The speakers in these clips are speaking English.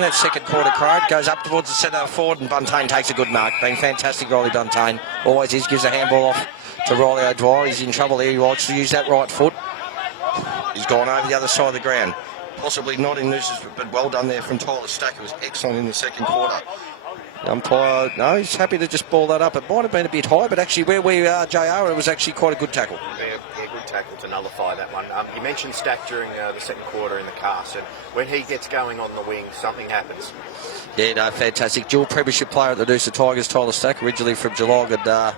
That second quarter, Crowd goes up towards the centre forward, and Buntain takes a good mark. Been fantastic, Riley Buntain. Always is, gives a handball off to Riley O'Dwyer. He's in trouble here. He wants to use that right foot. He's gone over the other side of the ground. Possibly not in Noosa's, but well done there from Tyler Stack. It was excellent in the second quarter. Umpire, no, he's happy to just ball that up. It might have been a bit high, but actually where we are, JR, it was actually quite a good tackle. Yeah, good tackle to nullify that one. You mentioned Stack during the second quarter in the cast, and when he gets going on the wing, something happens. Yeah, no, fantastic. Dual premiership player at the Noosa Tigers, Tyler Stack, originally from Geelong, and a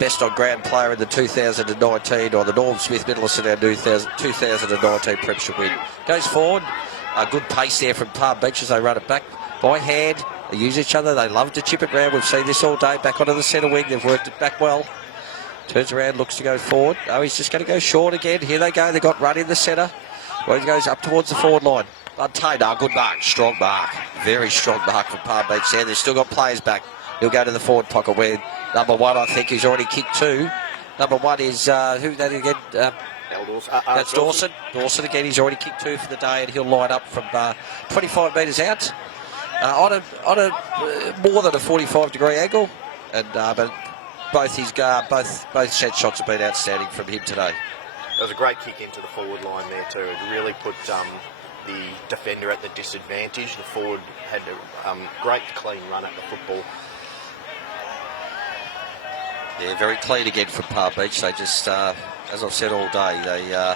best on ground player in the 2019, or the Norm Smith medalist in our 2019 premiership win. Goes forward, good pace there from Palm Beach as they run it back by hand. They use each other. They love to chip it round. We've seen this all day. Back onto the centre wing. They've worked it back well. Turns around, looks to go forward. Oh, he's just going to go short again. Here they go. They got run in the centre. Well, he goes up towards the forward line. Buntain, good mark. Strong mark. Very strong mark from Palm Beach there. They've still got players back. He'll go to the forward pocket where number one, I think, he's already kicked two. Number one is, who that again? That's Dawson. Dawson again, he's already kicked two for the day, and he'll line up from 25 metres out. On a more than a 45-degree angle, and but both set shots have been outstanding from him today. It was a great kick into the forward line there too. It really put the defender at the disadvantage. The forward had a great clean run at the football. Yeah, very clean again from Palm Beach. They just, as I've said all day, they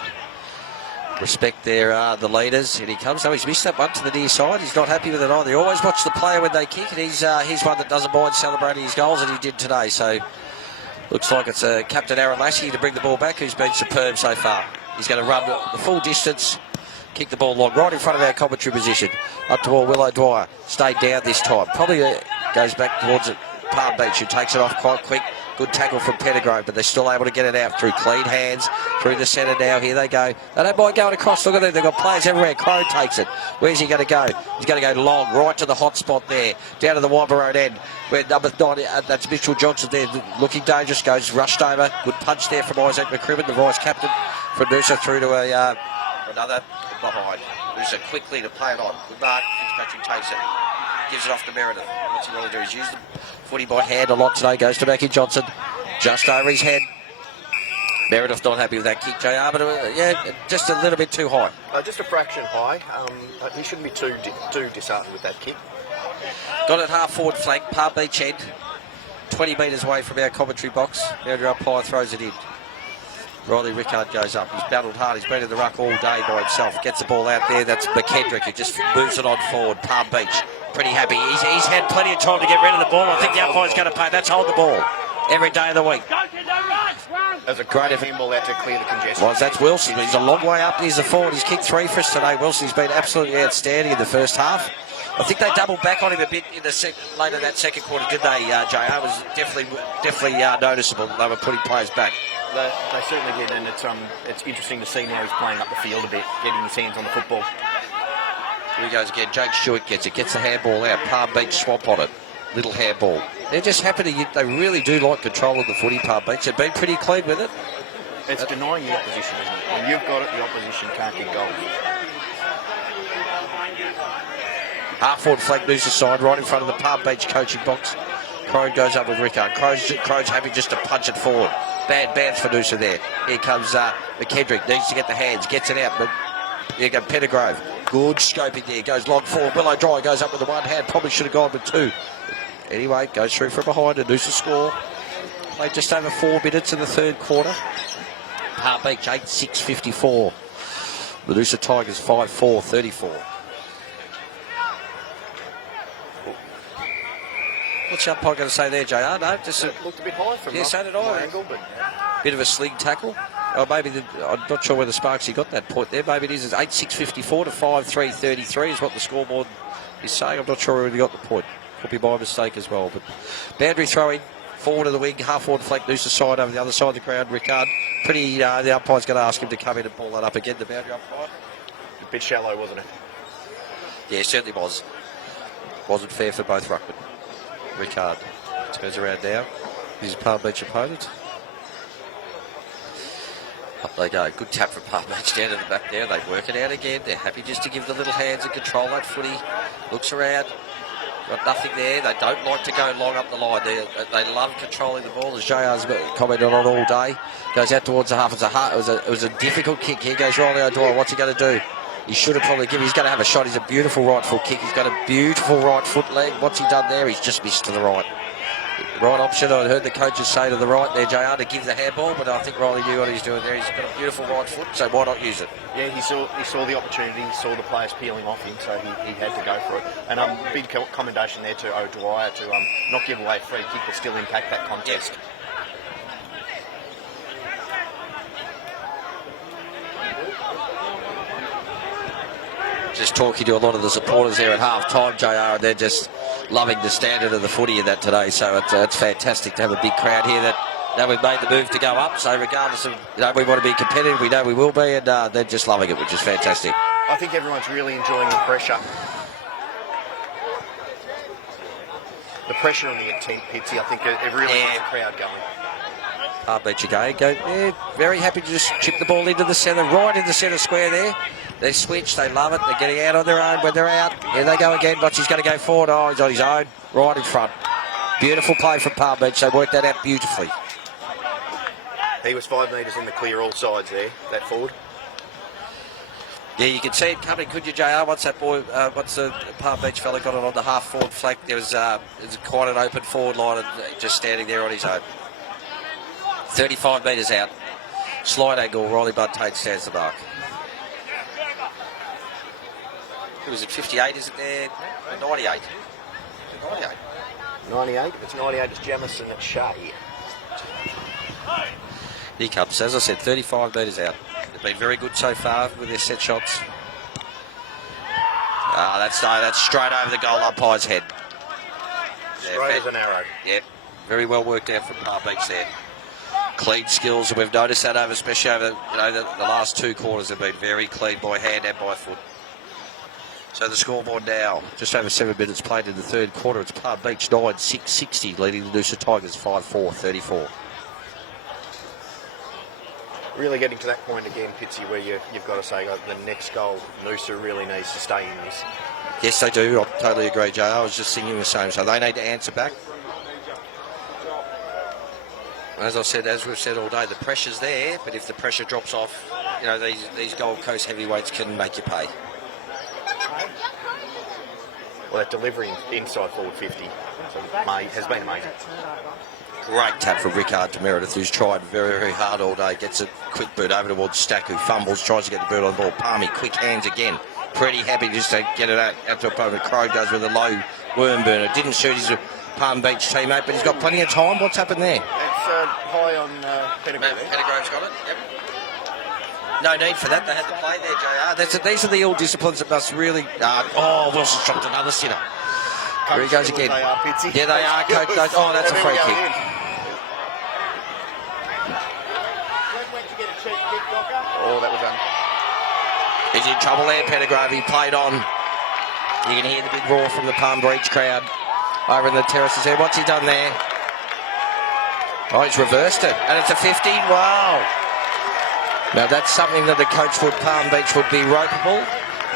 respect the leaders. And he comes. Oh, he's missed that one to the near side. He's not happy with it either. They always watch the player when they kick, and he's one that doesn't mind celebrating his goals, and he did today. So looks like it's Captain Aaron Lassie to bring the ball back, who's been superb so far. He's going to run the full distance, kick the ball long, right in front of our commentary position. Up to Will Dwyer. Stayed down this time. Probably goes back towards it. Palm Beach, who takes it off quite quick. Good tackle from Pettigrew, but they're still able to get it out through clean hands, through the centre now. Here they go. They don't mind going across. Look at them. They've got players everywhere. Crow takes it. Where's he going to go? He's going to go long, right to the hot spot there, down to the Wamba Road end, where number 9, that's Mitchell Johnson there, looking dangerous, goes rushed over. Good punch there from Isaac McCrimmon, the vice captain from Noosa, through to another behind. Noosa quickly to play it on. Good mark. Fitzpatrick takes it. Gives it off to Meredith. What's he really do? He's used the footy by hand a lot today. Goes to Mackie Johnson. Just over his head. Meredith not happy with that kick, JR, but yeah, just a little bit too high. Just a fraction high. He shouldn't be too disheartened with that kick. Got it half forward flank, Palm Beach end. 20 metres away from our commentary box. Boundary umpire throws it in. Riley Rickard goes up. He's battled hard. He's been in the ruck all day by himself. Gets the ball out there. That's McKendrick, who just moves it on forward. Palm Beach, pretty happy. He's had plenty of time to get rid of the ball. I think the umpire's going to pay. That's hold the ball every day of the week. There's a great ball out to clear the congestion. Well, that's Wilson. He's a long way up. He's a forward. He's kicked 3 for us today. Wilson's been absolutely outstanding in the first half. I think they doubled back on him a bit in the later that second quarter, did they, JR? It was definitely noticeable that they were putting players back. They certainly did, and it's interesting to see now he's playing up the field a bit, getting his hands on the football. Here he goes again. Jake Stewart gets it, gets the handball out. Palm Beach swamp on it. Little handball. They're just happy to. They really do like control of the footy, Palm Beach. They've been pretty clean with it. It's denying the opposition, isn't it? When you've got it, the opposition can't get goals. Half forward flank, Noosa side, right in front of the Palm Beach coaching box. Crow goes up with Rickard. Crow's happy just to punch it forward. Bad bounce for Noosa there. Here comes McKendrick. Needs to get the hands. Gets it out. But here you go, Pettigrew. Good scoping there. Goes long forward. Willow Dry goes up with the one hand. Probably should have gone with two. Anyway, goes through from behind. A Noosa score. Played just over 4 minutes in the third quarter. Palm Beach 8-6-54. The Noosa Tigers 5-4-34. What's the umpire going to say there, JR? No, just looked a bit high from so did I. Angle, but bit of a sling tackle. Or maybe I'm not sure whether Sparksy got that point there. Maybe it is. It's 8-6-54 to 5-3-33 is what the scoreboard is saying. I'm not sure where he got the point. Could be my mistake as well. But boundary throwing forward of the wing, half forward flank, Noosa side over the other side of the ground. Rickard, pretty. The umpire's going to ask him to come in and pull that up again. The boundary umpire. A bit shallow, wasn't it? Yeah, it certainly was. Wasn't fair for both ruckmen. Rickard turns around now. His Palm Beach opponent. Up they go. Good tap from Palm Beach down to the back there. They work it out again. They're happy just to give the little hands and control that footy. Looks around. Got nothing there. They don't like to go long up the line. They love controlling the ball, as JR's commented on all day. Goes out towards the half. It was a difficult kick. Here goes Riley O'Dwyer. What's he going to do? He should have probably given. He's going to have a shot. He's a beautiful right foot kick. He's got a beautiful right foot leg. What's he done there? He's just missed to the right. Right option. I heard the coaches say to the right there, JR, to give the handball, but I think Riley knew what he's doing there. He's got a beautiful right foot, so why not use it? Yeah, he saw the opportunity, he saw the players peeling off him, so he had to go for it. And big commendation there to O'Dwyer to not give away a free kick, but still impact that contest. Just talking to a lot of the supporters there at half-time, JR, and they're just loving the standard of the footy in that today. So it's fantastic to have a big crowd here that we've made the move to go up. So regardless of, we want to be competitive, we know we will be, and they're just loving it, which is fantastic. I think everyone's really enjoying the pressure. The pressure on the tent, Pitsy, I think it really gets the crowd going. Palm Beach again. They're very happy to just chip the ball into the centre, right in the centre square there. They switch, they love it, they're getting out on their own when they're out. Here they go again, but he's going to go forward. Oh, he's on his own, right in front. Beautiful play from Palm Beach, they worked that out beautifully. He was 5 metres in the clear all sides there, that forward. Yeah, you can see it coming, could you, JR? Once the Palm Beach fella got it on the half-forward flank, there was quite an open forward line and just standing there on his own. 35 metres out. Slide angle, Riley Bud Tate stands the mark. Who was it, 58, is it there? 98. 98. 98, if it's 98, it's Jamison at Shea. Here comes, as I said, 35 metres out. They've been very good so far with their set shots. That's straight over the goal umpire's head. Straight as an arrow. Yep, very well worked out from Palm Beach there. Clean skills, and we've noticed that especially over the last 2 quarters have been very clean by hand and by foot. So the scoreboard now, just over 7 minutes played in the third quarter. It's Palm Beach 9-6-60, leading the Noosa Tigers 5-4-34. Really getting to that point again, Pitsy, where you've got to say the next goal, Noosa really needs to stay in this. Yes, they do. I totally agree, Joe. I was just thinking the same. So they need to answer back. As I said, as we've said all day, the pressure's there, but if the pressure drops off, these Gold Coast heavyweights can make you pay. Well, that delivery inside forward 50 has been amazing. Great tap from Rickard to Meredith, who's tried very, very hard all day. Gets a quick boot over towards Stack, who fumbles, tries to get the boot on the ball. Palmy, quick hands again. Pretty happy just to get it out to a opponent. Crow does with a low worm burner. Didn't shoot his Palm Beach teammate, but he's got plenty of time. What's happened there? It's high on Pettigrove. Pettigrove's got it, yep. No need for that. They had to play there, JR. These are the all disciplines that must really... Wilson's dropped another sitter. Here he goes again. They are, Pitsy. Yeah, they are, Coach. Oh, that's a free kick. Oh, that was He's in trouble there, Pettigrove. He played on. You can hear the big roar from the Palm Beach crowd over in the terraces there. What's he done there? Oh, he's reversed it. And it's a 50. Wow. Now, that's something that the coach for Palm Beach would be ropeable.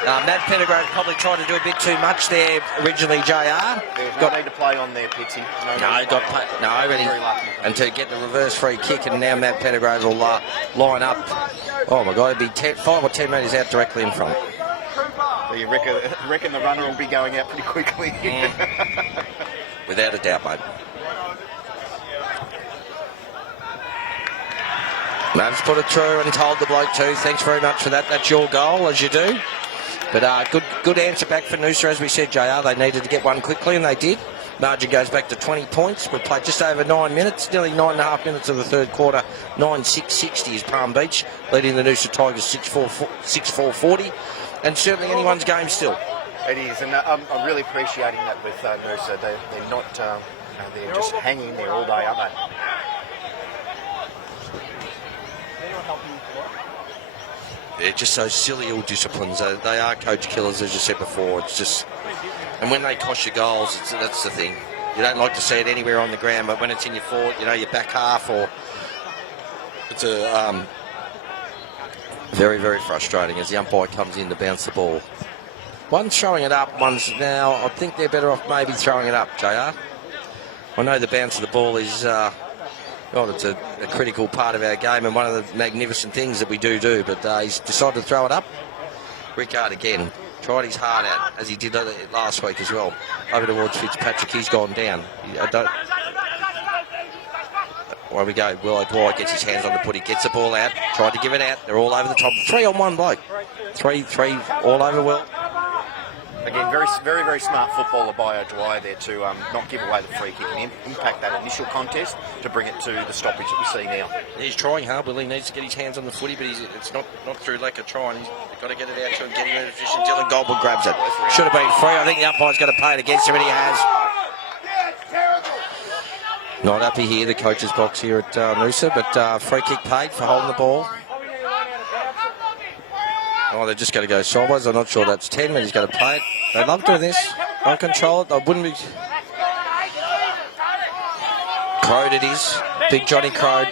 Matt Pettigrove probably tried to do a bit too much there originally, JR. Got need to play on there, Pitsy. And to get the reverse free kick, and now Matt Pettigrove will line up. Oh my God, it'd be 5 or 10 metres out directly in front. So you reckon the runner will be going out pretty quickly? Without a doubt, mate. Mavs put it through and told the bloke too, thanks very much for that. That's your goal, as you do. But good answer back for Noosa, as we said, JR. They needed to get one quickly, and they did. Margin goes back to 20 points. We've played just over 9 minutes, nearly 9.5 minutes of the third quarter. 9-6-60 is Palm Beach, leading the Noosa Tigers 6-4-40. And certainly anyone's game still. It is, and I'm really appreciating that with Noosa. They're not, they're just hanging there all day, aren't they? They're just so silly all disciplines. They are coach killers, as you said before. It's just, and when they cost you goals, that's the thing. You don't like to see it anywhere on the ground, but when it's in your forward, your back half, or it's very, very frustrating as the umpire comes in to bounce the ball. One's throwing it up, one's now. I think they're better off maybe throwing it up, JR. I know the bounce of the ball is, it's a critical part of our game and one of the magnificent things that we do, but he's decided to throw it up. Rickard again, tried his heart out, as he did last week as well. Over towards Fitzpatrick, he's gone down. Away we go. Will O'Dwyer gets his hands on the putty, gets the ball out, tried to give it out. They're all over the top. 3 on 1 bloke. Three all over Will. Again, very smart footballer by O'Dwyer there to not give away the free kick and impact that initial contest to bring it to the stoppage that we see now. He's trying hard. Will he needs to get his hands on the footy, but it's not through lack of trying. He's got to get it out to him, get him in position. Dylan Goldwyn grabs it. Should have been free. I think the umpire's going to pay it against him, and he has. Not happy here, the coach's box here at Noosa, but free kick paid for holding the ball. Oh, they're just going to go sideways. I'm not sure that's 10, but he's going to play it. They love doing this. Don't control it. They wouldn't be. Crode it is. Big Johnny Crode.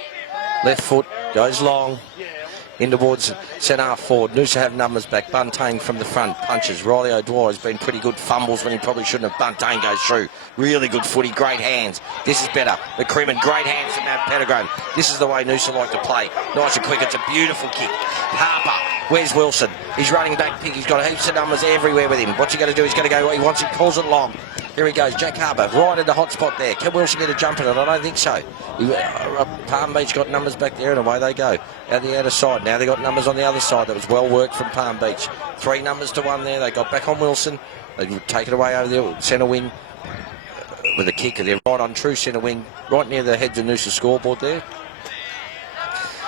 Left foot. Goes long. In towards centre half forward. Noosa have numbers back. Buntain from the front. Punches. Riley O'Dwyer has been pretty good. Fumbles when he probably shouldn't have. Buntain goes through. Really good footy. Great hands. This is better. McCrimmon. Great hands from Mount Pettigrove. This is the way Noosa like to play. Nice and quick. It's a beautiful kick. Harper. Where's Wilson? He's running back pick. He's got heaps of numbers everywhere with him. What's he going to do? He's going to go. He wants it. Calls it long. Here he goes. Jack Harper right in the hot spot there. Can Wilson get a jump in it? I don't think so. Palm Beach got numbers back there and away they go. Out the outer side. Now they got numbers on the other side. That was well worked from Palm Beach. 3 numbers to 1 there. They got back on Wilson. They take it away over the centre wing with a kicker. They're right on true centre wing. Right near the heads of Noosa scoreboard there.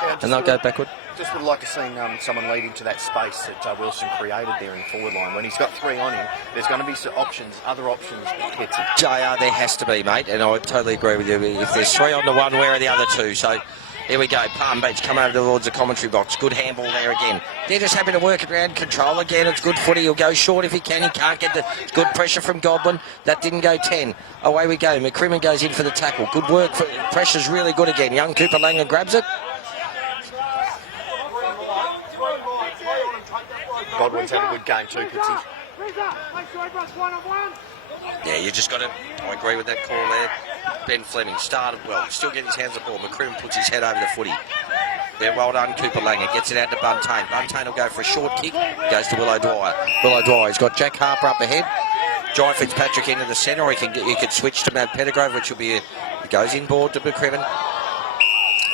Yeah, and they'll go backward. Just would like to see someone lead into that space that Wilson created there in the forward line. When he's got 3 on him, there's going to be some options, other options that gets him. JR, there has to be, mate, and I totally agree with you. If there's 3 on the 1, where are the other 2? So here we go. Palm Beach come over towards the commentary box. Good handball there again. They're just happy to work it around. Control again. It's good footy. He'll go short if he can. He can't get the good pressure from Godwin. That didn't go 10. Away we go. McCrimmon goes in for the tackle. Good work. Pressure's really good again. Young Cooper Langer grabs it. Godwin's had a good game too, Pitsy. Yeah, you just got to. I agree with that call there. Ben Fleming started well. Still getting his hands on the ball. McCrimmon puts his head over the footy. There, well done, Cooper Langer. Gets it out to Buntain. Buntain will go for a short kick. Goes to Will O'Dwyer. Will O'Dwyer, he's got Jack Harper up ahead. Jai Fitzpatrick into the centre, or he could switch to Mount Pettigrove, which will be. He goes inboard to McCrimmon.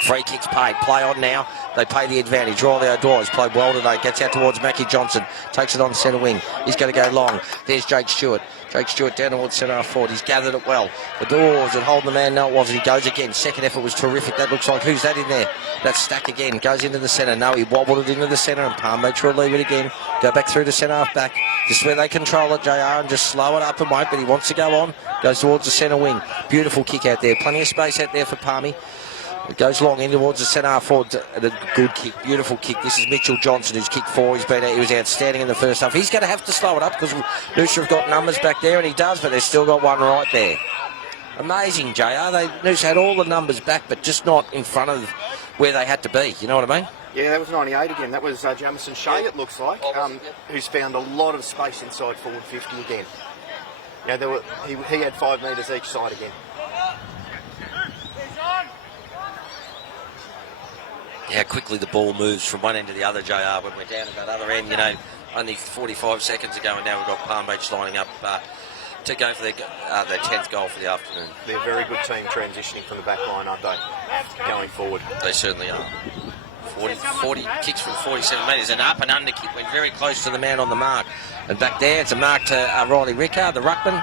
Free kicks paid. Play on now. They pay the advantage. Riley O'Dwyer's played well today. Gets out towards Mackie Johnson. Takes it on centre wing. He's going to go long. There's Jake Stewart. Jake Stewart down towards centre half forward. He's gathered it well. The doors and holding the man. No, it wasn't. He goes again. Second effort was terrific. That looks like, who's that in there? That's Stack again. Goes into the centre. No, he wobbled it into the centre, and Palm Beach will leave it again. Go back through to centre half back. This is where they control it, JR, and just slow it up and wait, but he wants to go on. Goes towards the centre wing. Beautiful kick out there. Plenty of space out there for Palmy. It goes long in towards the centre half forward. A good kick, beautiful kick. This is Mitchell Johnson, who's kicked 4. He was outstanding in the first half. He's going to have to slow it up because Noosa have got numbers back there, and he does, but they've still got one right there. Amazing, JR. Noosa had all the numbers back, but just not in front of where they had to be. You know what I mean? Yeah, that was 98 again. That was Jamison Shea, it looks like, who's found a lot of space inside forward 50 again. Yeah, he had 5 metres each side again. How quickly the ball moves from one end to the other, JR, when we're down at that other end, only 45 seconds ago, and now we've got Palm Beach lining up to go for their 10th goal for the afternoon. They're a very good team transitioning from the back line, aren't they, going forward? They certainly are. 40 kicks from 47 metres, an up and under kick, went very close to the man on the mark. And back there, it's a mark to Riley Rickard, the ruckman.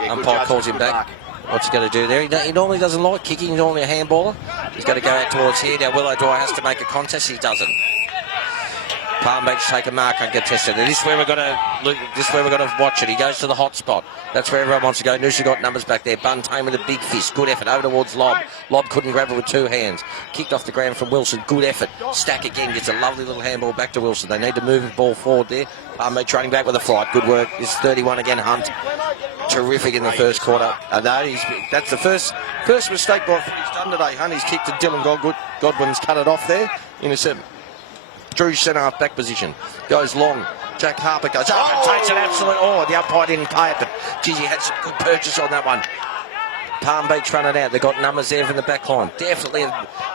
Yeah, umpire calls him back. Mark. What's he going to do there? He normally doesn't like kicking. He's normally a handballer. He's going to go out towards here. Now Will O'Dwyer has to make a contest. He doesn't. Palm Beach take a mark uncontested. This is where we're going to watch it. He goes to the hot spot. That's where everyone wants to go. Noosa got numbers back there. Buntain with a big fist. Good effort over towards Lob. Lob couldn't grab it with 2 hands. Kicked off the ground from Wilson. Good effort. Stack again. Gets a lovely little handball back to Wilson. They need to move the ball forward there. Palm Beach running back with a flight. Good work. This is 31 again. Hunt. Terrific in the first quarter. That's the first mistake he's done today. Hunt. He's kicked to Dylan Godwin's cut it off there. Intercept. Drew centre half back position. Goes long. Jack Harper goes up and takes an absolute... Oh, the umpire didn't pay it, but geez, he had some good purchase on that one. Palm Beach run it out. They've got numbers there from the back line. Definitely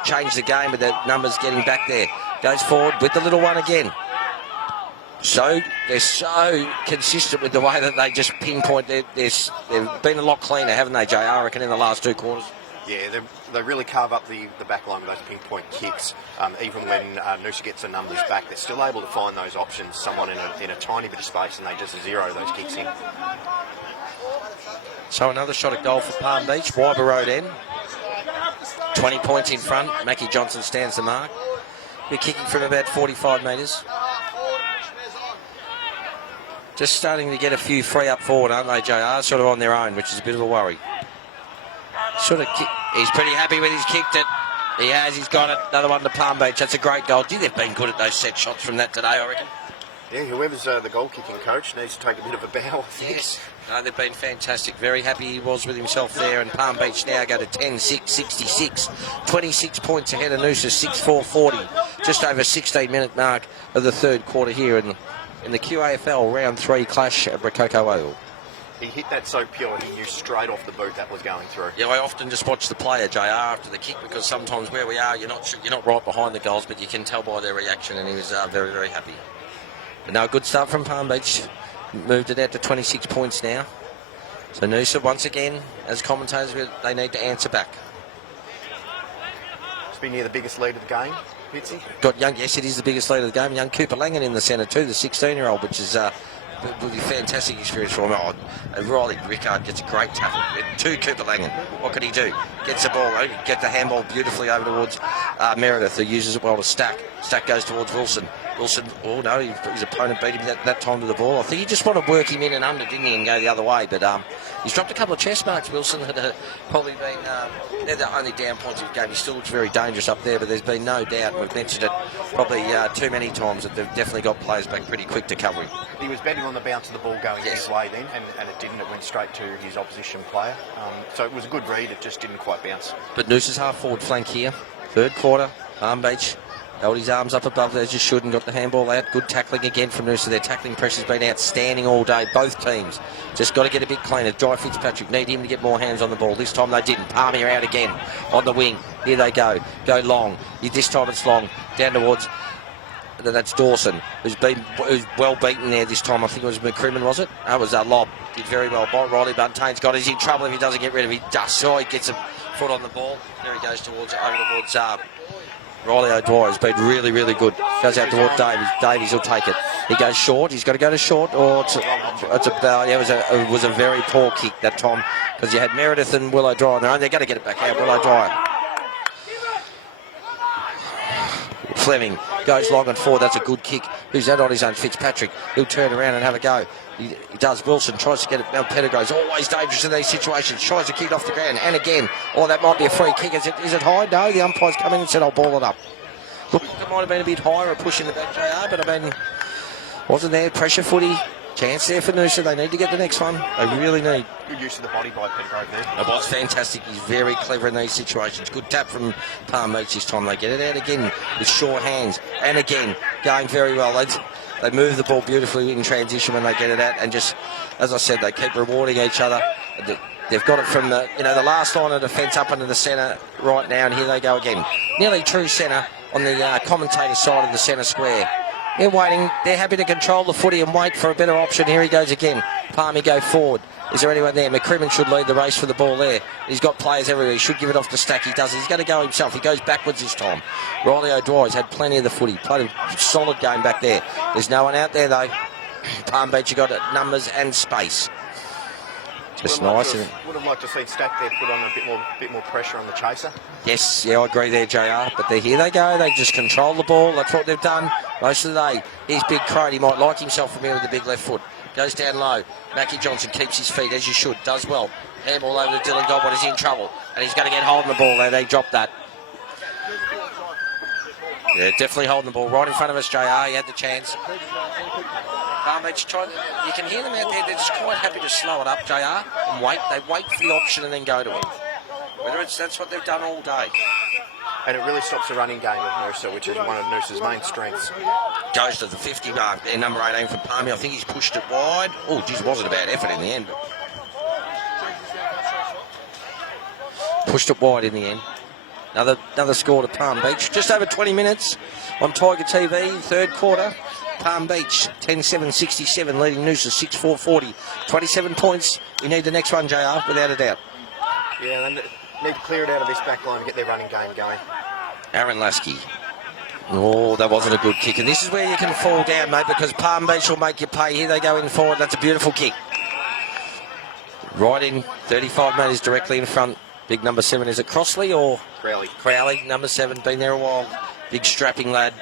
changed the game with the numbers getting back there. Goes forward with the little one again. So they're so consistent with the way that they just pinpoint. They've been a lot cleaner, haven't they, JR, I reckon, in the last 2 quarters? Yeah, they really carve up the back line with those pinpoint kicks. Even when Noosa gets the numbers back, they're still able to find those options, someone in a tiny bit of space, and they just zero those kicks in. So another shot at goal for Palm Beach. Wyber Road end. 20 points in front. Mackie Johnson stands the mark. They're kicking from about 45 metres. Just starting to get a few free up forward, aren't they, JR? Sort of on their own, which is a bit of a worry. He's pretty happy with his kick that he has. He's got it. Another one to Palm Beach. That's a great goal. Gee, they've been good at those set shots from that today, I reckon. Yeah, whoever's the goal-kicking coach needs to take a bit of a bow, I think. Yes. No, they've been fantastic. Very happy he was with himself there. And Palm Beach now go to 10-6, 66. 26 points ahead of Noosa, 6-4, 40. Just over 16-minute mark of the third quarter here in the QAFL round 3 clash at Rococo Oval. He hit that so pure, he knew straight off the boot that was going through. Yeah, I often just watch the player, JR, after the kick, because sometimes where we are, you're not right behind the goals, but you can tell by their reaction, and he was very, very happy. But no, good start from Palm Beach. Moved it out to 26 points now. So Noosa, once again, as commentators, they need to answer back. It's been near the biggest lead of the game, Fitzy. Yes, it is the biggest lead of the game. Young Cooper Langan in the centre too, the 16-year-old, which is... will be a fantastic experience for him. Riley Rickard gets a great tackle. 2 Cooper Langan. What can he do? Gets the ball, get the handball beautifully over towards Meredith, who uses it well to Stack. Stack goes towards Wilson. Wilson, oh no, his opponent beat him that time to the ball. I think he just wanted to work him in and under, didn't he, and go the other way. But he's dropped a couple of chest marks, Wilson, that probably been, they're the only down points of the game. He still looks very dangerous up there, but there's been no doubt, and we've mentioned it probably too many times, that they've definitely got players back pretty quick to cover him. He was betting on the bounce of the ball going his way then, and it didn't. It went straight to his opposition player. So it was a good read, it just didn't quite bounce. But Noosa's half-forward flank here. Third quarter, Palm Beach held his arms up above as you should and got the handball out. Good tackling again from Noosa. Their tackling pressure's been outstanding all day, both teams. Just got to get a bit cleaner. Jai Fitzpatrick need him to get more hands on the ball. This time they didn't. Palmy out again on the wing. Here they go. Go long. This time it's long. Down towards... That's Dawson, who's well beaten there this time. I think it was McCrimmon, was it? That was Lob. Did very well. Riley Buntane's got it. He's in trouble if he doesn't get rid of it. He gets a foot on the ball. There he goes over towards Riley O'Dwyer. Has been really, really good. Goes out towards Davies. Davies will take it. He goes short. He's got to go to short. Or it was a very poor kick that time, because you had Meredith and Will O'Dwyer on their own. They're going to get it back out. Will O'Dwyer. Fleming goes long and forward. That's a good kick. Who's that on his own? Fitzpatrick. He'll turn around and have a go. He does. Wilson tries to get it. Now Pettigrew's always dangerous in these situations. Tries to kick it off the ground. And again, that might be a free kick. Is it high? No, the umpire's come in and said, I'll ball it up. Look, it might have been a bit higher, a push in the back, JR, but I mean, wasn't there pressure footy? Chance there for Noosa. They need to get the next one. They really need. Good use of the body by Pettigrew there. It was fantastic. He's very clever in these situations. Good tap from Palm Beach this time. They get it out again with sure hands. And again, going very well. They move the ball beautifully in transition when they get it out. And just, as I said, they keep rewarding each other. They've got it from the last line of defence up into the centre right now. And here they go again. Nearly true centre on the commentator side of the centre square. They're waiting. They're happy to control the footy and wait for a better option. Here he goes again. Palmy go forward. Is there anyone there? McCrimmon should lead the race for the ball there. He's got players everywhere. He should give it off to Stack. He doesn't. He's going to go himself. He goes backwards this time. Riley O'Dwyer's had plenty of the footy. Played a solid game back there. There's no one out there though. Palm Beach have got numbers and space. Just nice. Would have liked to see Stack there put on a bit more pressure on the chaser. Yes, yeah, I agree there, JR. But here they go. They just control the ball. That's what they've done most of the day. Here's Big Crate. He might like himself from here with the big left foot. Goes down low. Mackie Johnson keeps his feet, as you should. Does well. Handball over to Dylan Godwin. He's in trouble. And he's going to get hold of the ball there. They dropped that. Yeah, definitely holding the ball right in front of us, JR. He had the chance. You can hear them out there. They're just quite happy to slow it up, JR, and wait. They wait for the option and then go to it. That's what they've done all day. And it really stops the running game of Noosa, which is one of Noosa's main strengths. Goes to the 50 mark there, number 18 from Palmy. I think he's pushed it wide. Oh, geez, wasn't a bad effort in the end. Pushed it wide in the end. Another score to Palm Beach. Just over 20 minutes on Tiger TV, third quarter. Palm Beach, 10-7-67, leading Noosa, 6-4-40. 27 points. You need the next one, JR, without a doubt. Yeah, they need to clear it out of this back line and get their running game going. Aaron Lasky. Oh, that wasn't a good kick. And this is where you can fall down, mate, because Palm Beach will make you pay. Here they go in forward. That's a beautiful kick. Right in, 35 metres directly in front. Big number 7, is it Crossley or? Crowley, number 7, been there a while. Big strapping lad.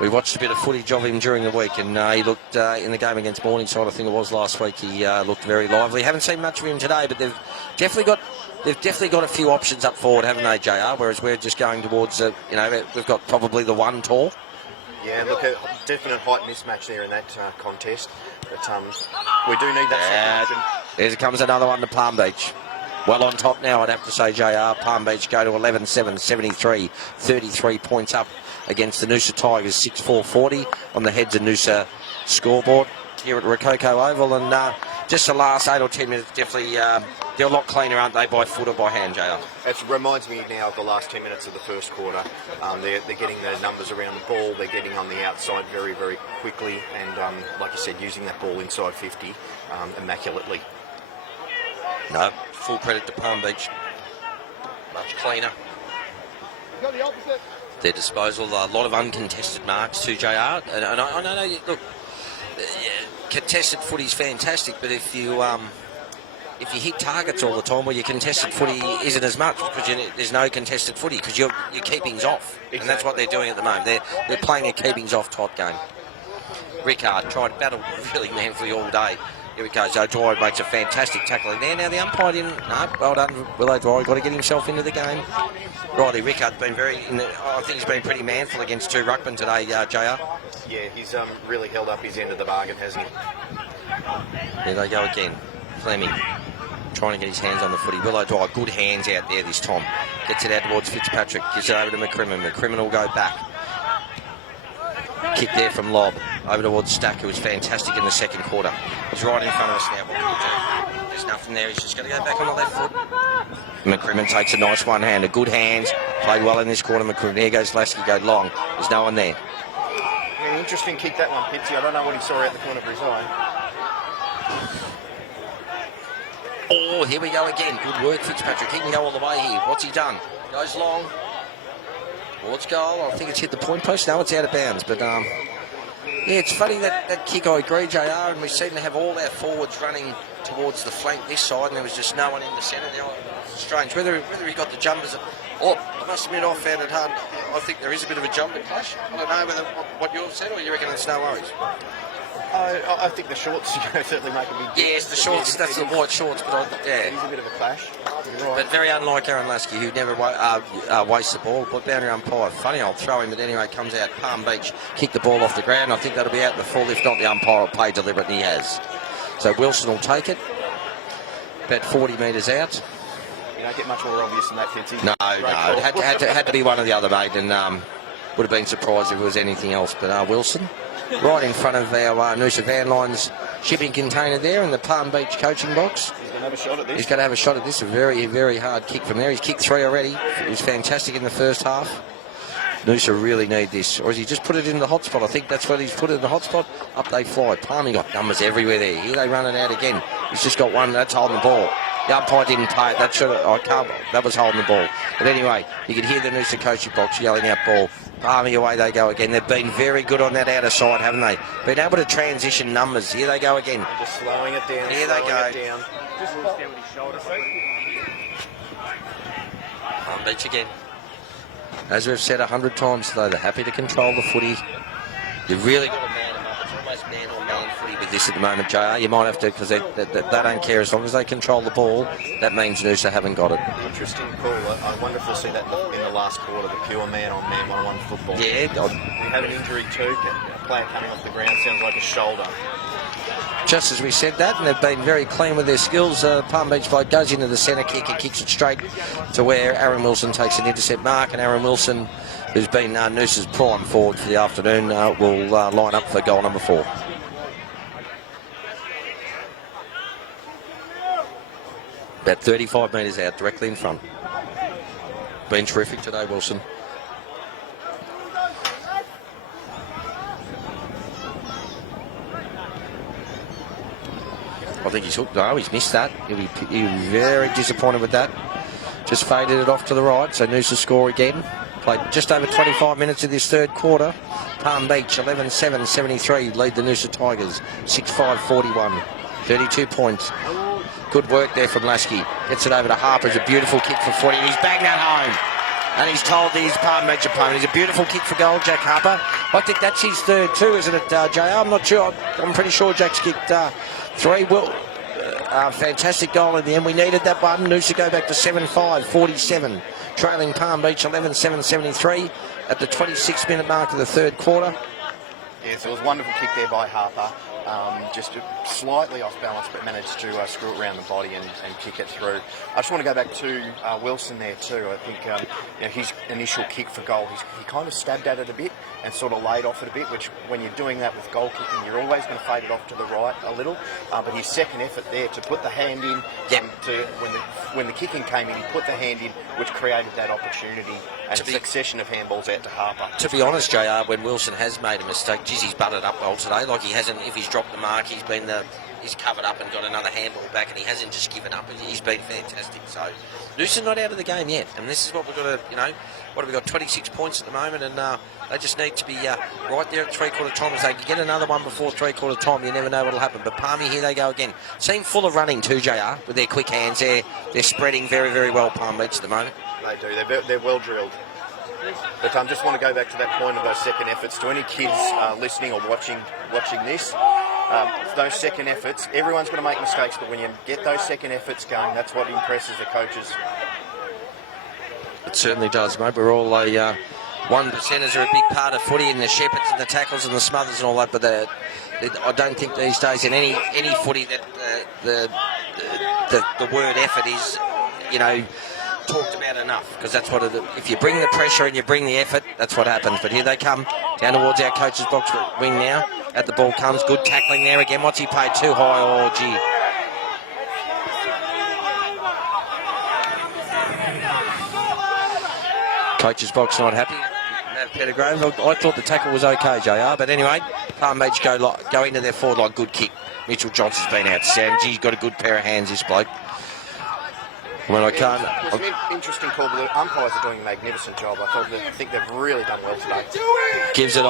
We watched a bit of footage of him during the week, and he looked, in the game against Morningside, I think it was last week, he looked very lively. Haven't seen much of him today, but they've definitely got a few options up forward, haven't they, JR? Whereas we're just going towards, we've got probably the one tall. Yeah, look, a definite height mismatch there in that contest. But we do need that second option. There comes another one to Palm Beach. Well on top now, I'd have to say, JR. Palm Beach go to 11-7, 73, 33 points up against the Noosa Tigers, 6-4-40 on the Heads of Noosa scoreboard here at Rococo Oval. And just the last 8 or 10 minutes, definitely they're a lot cleaner, aren't they, by foot or by hand, JR? It reminds me now of the last 10 minutes of the first quarter. They're getting the numbers around the ball, they're getting on the outside very, very quickly, and like you said, using that ball inside 50 immaculately. No, full credit to Palm Beach. Much cleaner. Their disposal, a lot of uncontested marks to JR. And I know, look, contested footy's fantastic, but if you hit targets all the time, well, your contested footy isn't as much because there's no contested footy because your keeping's off. Exactly. And that's what they're doing at the moment. They're playing a keeping's off type game. Rickard tried to battle really manfully all day. Here he goes. O'Dwyer makes a fantastic tackle in there. Now the umpire didn't. No, well done, Will O'Dwyer. Got to get himself into the game. Righty, Rickard's been I think he's been pretty manful against 2 ruckmen today, JR. Yeah, he's really held up his end of the bargain, hasn't he? Here they go again. Fleming trying to get his hands on the footy. Will O'Dwyer, good hands out there this time. Gets it out towards Fitzpatrick. Gives it over to McCrimmon. McCrimmon will go back. Kick there from Lob. Over towards Stack, who was fantastic in the second quarter. He's right in front of us now. What can we do? There's nothing there. He's just going to go back on the left foot. McCrimmon takes a nice one-hander. Good hands. Played well in this corner, McCrimmon. There goes Lasky, go long. There's no one there. Yeah, interesting kick that one, Pitsy. I don't know what he saw out the corner of his eye. Oh, here we go again. Good work, Fitzpatrick. He can go all the way here. What's he done? Goes long. Towards goal. I think it's hit the point post. No, it's out of bounds. But, yeah, it's funny that kick, I agree, JR, and we seem to have all our forwards running towards the flank this side, and there was just no one in the centre. Now, strange. Whether he got the jumpers. Oh, I must admit, I found it hard. I think there is a bit of a jumper clash. I don't know what you've said, or you reckon it's no worries? I think the shorts certainly make a big difference. Yes, the shorts, that's the white shorts, but yeah. It is a bit of a clash. Right. But very unlike Aaron Lasky, who never wastes the ball. But boundary umpire, funny old throw him, but anyway, comes out. Palm Beach, kick the ball off the ground. I think that'll be out in the full. If not, the umpire will play deliberate, and he has. So Wilson will take it. About 40 metres out. You don't get much more obvious than that, Fitzy. No. It had to be one or the other, mate, and would have been surprised if it was anything else. But Wilson, right in front of our Noosa Van Lines shipping container there in the Palm Beach coaching box. He's going to have a shot at this. He's going to have a shot at this. A very, very hard kick from there. He's kicked 3 already. It was fantastic in the first half. Noosa really need this. Or has he just put it in the hot spot? I think that's what he's put it in the hot spot. Up they fly. Palmy got numbers everywhere there. Here they run it out again. He's just got one. That's holding the ball. The umpire didn't pay it. That was holding the ball. But anyway, you could hear the Noosa coaching box yelling out ball. Palmy, away they go again. They've been very good on that outer side, haven't they? Been able to transition numbers. Here they go again. Just slowing it down. Here they go. Just walks down with his shoulder. Palm Beach again. As we've said 100 times today, they're happy to control the footy. You've really got to man them up. It's almost man-on-man footy with this at the moment, JR. You might have to, because they don't care. As long as they control the ball, that means Noosa haven't got it. Interesting call. I wonder if we'll see that in the last quarter, the pure man-on-man one-on-one football. Yeah. We had an injury too. A player coming off the ground, sounds like a shoulder. Just as we said that, and they've been very clean with their skills. Palm Beach bloke goes into the centre kick and kicks it straight to where Aaron Wilson takes an intercept mark, and Aaron Wilson, who's been Noosa's prime forward for the afternoon, will line up for goal number 4. About 35 metres out, directly in front. Been terrific today, Wilson. I think he's hooked. No, he's missed that. He'll be very disappointed with that. Just faded it off to the right, so Noosa score again. Played just over 25 minutes of this third quarter. Palm Beach 11-7-73 lead the Noosa Tigers 6-5-41. 32 points. Good work there from Lasky. Gets it over to Harper. It's a beautiful kick for 40. He's banged that home. And he's told his Palm Beach opponent. It's a beautiful kick for goal, Jack Harper. I think that's his third too, isn't it, JR? I'm not sure. I'm pretty sure Jack's kicked 3. Fantastic goal in the end. We needed that one. Noosa go back to 7-5-47. Trailing Palm Beach 11-7-73 at the 26-minute mark of the third quarter. Yes, it was a wonderful kick there by Harper. Just slightly off balance, but managed to screw it around the body and kick it through. I just want to go back to Wilson there too. I think his initial kick for goal, he kind of stabbed at it a bit and sort of laid off it a bit, which when you're doing that with goal kicking, you're always going to fade it off to the right a little. But his second effort there to put the hand in, when the kicking came in, he put the hand in, which created that opportunity and a succession of handballs out to Harper. To be honest, JR, when Wilson has made a mistake, geez, he's butted up well today. Like he hasn't, if he's dropped the mark, he's covered up and got another handball back, and he hasn't just given up. He's been fantastic. So Noosa not out of the game yet, and this is what we've got to, what have we got? 26 points at the moment, and they just need to be right there at three-quarter time. If they can get another one before three-quarter time, you never know what'll happen. But Palmy, here they go again. Seem full of running too, JR, with their quick hands. They're spreading very, very well, Palm Beach at the moment. They do. They're well drilled. But I just want to go back to that point of those second efforts. To any kids listening or watching this, those second efforts, everyone's going to make mistakes, but when you get those second efforts going, that's what impresses the coaches. It certainly does, mate. We're all one percenters are a big part of footy, and the shepherds and the tackles and the smothers and all that, but I don't think these days in any footy that the word effort is, talked about enough, because that's what if you bring the pressure and you bring the effort, that's what happens. But here they come down towards our coach's box wing now. At the ball comes, good tackling there again. What's he paid too high? Oh, gee. Coach's box not happy. Matt Pettigrove. I thought the tackle was okay, JR. But anyway, Palm Beach go into their forward line. Good kick. Mitchell Johnson's been outstanding. He's got a good pair of hands, this bloke. Well, I can't. It was an interesting call, but the umpires are doing a magnificent job. I think they've really done well today. Gives it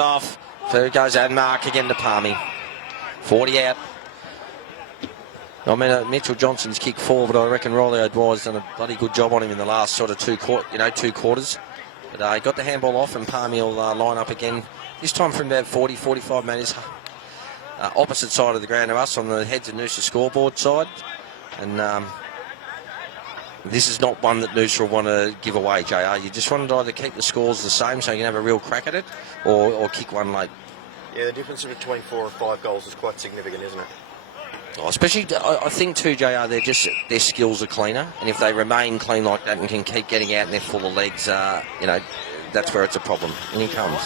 off. There it goes, and mark again to Palmy. 40 out. I mean, Mitchell Johnson's kicked 4, but I reckon Riley O'Dwyer's done a bloody good job on him in the last sort of two quarters. But he got the handball off, and Palmy will line up again. This time from about 40, 45 metres. Opposite side of the ground to us on the Heads of Noosa scoreboard side. And this is not one that Noosa will want to give away, JR. You just want to either keep the scores the same so you can have a real crack at it, or kick one late. Yeah, the difference between 4 and 5 goals is quite significant, isn't it? Oh, especially, I think too, JR, their skills are cleaner, and if they remain clean like that and can keep getting out and they're full of legs, that's where it's a problem. And he comes.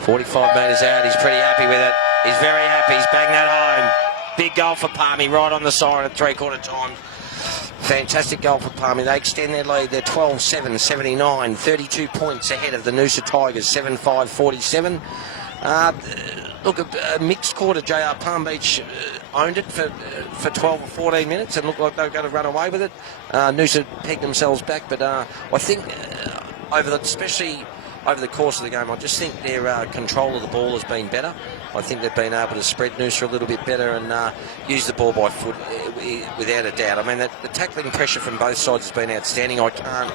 45 metres out, he's pretty happy with it. He's very happy, he's banged that home. Big goal for Palmy right on the side at three-quarter time. Fantastic goal for Palmy. They extend their lead. They're 12-7-79, 32 points ahead of the Noosa Tigers, 7-5-47. Look, a mixed quarter, JR. Palm Beach owned it for 12 or 14 minutes and looked like they were going to run away with it. Noosa pegged themselves back, but I think especially over the course of the game, I just think their control of the ball has been better. I think they've been able to spread Noosa a little bit better and use the ball by foot without a doubt. I mean, the tackling pressure from both sides has been outstanding. I can't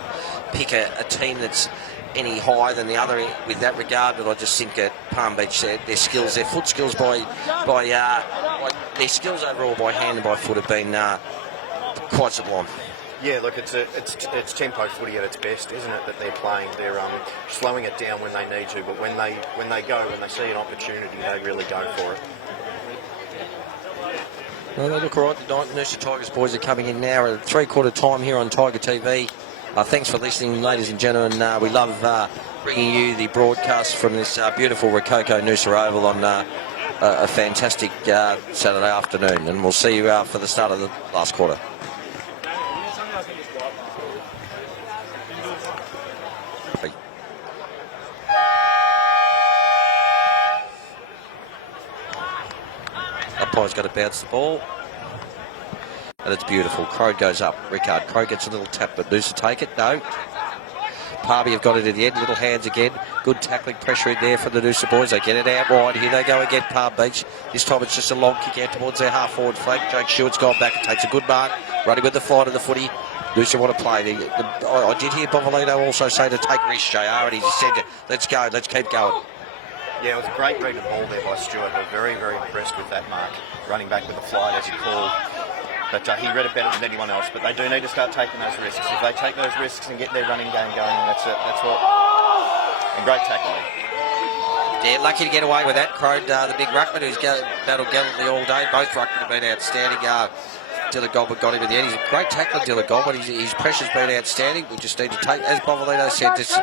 pick a team that's any higher than the other with that regard, but I just think at Palm Beach, their skills, their foot skills by their skills overall by hand and by foot have been quite sublime. Yeah, look, it's tempo footy at its best, isn't it? That they're playing. They're slowing it down when they need to, but when they see an opportunity, they really go for it. Well, they look all right. The Noosa Tigers boys are coming in now at 3/4 time here on Tiger TV. Thanks for listening, ladies and gentlemen. We love bringing you the broadcast from this beautiful Rococo Noosa Oval on a fantastic Saturday afternoon. And we'll see you for the start of the last quarter. Umpire's got to bounce the ball. And it's beautiful. Crow goes up. Rickard. Crow gets a little tap, but Noosa take it. No. Parby have got it at the end. Little hands again. Good tackling pressure in there for the Noosa boys. They get it out wide. Here they go again, Palm Beach. This time it's just a long kick out towards their half-forward flank. Jake Stewart's gone back and takes a good mark. Running with the fight of the footy. Noosa want to play. I did hear Bovalino also say to take risks, JR, and he just said, let's go, let's keep going. Yeah, it was a great read of ball there by Stewart. We're very, very impressed with that mark. Running back with the flight, as he called. But he read it better than anyone else. But they do need to start taking those risks. If they take those risks and get their running game going, that's it. That's what. And great tackling. Yeah, lucky to get away with that. Crowed the big ruckman who's battled gallantly all day. Both ruckmen have been outstanding. Dylan Goldman got him in the end. He's a great tackler, Dylan Goldman. His pressure's been outstanding. We just need to take, as Bovalino said, just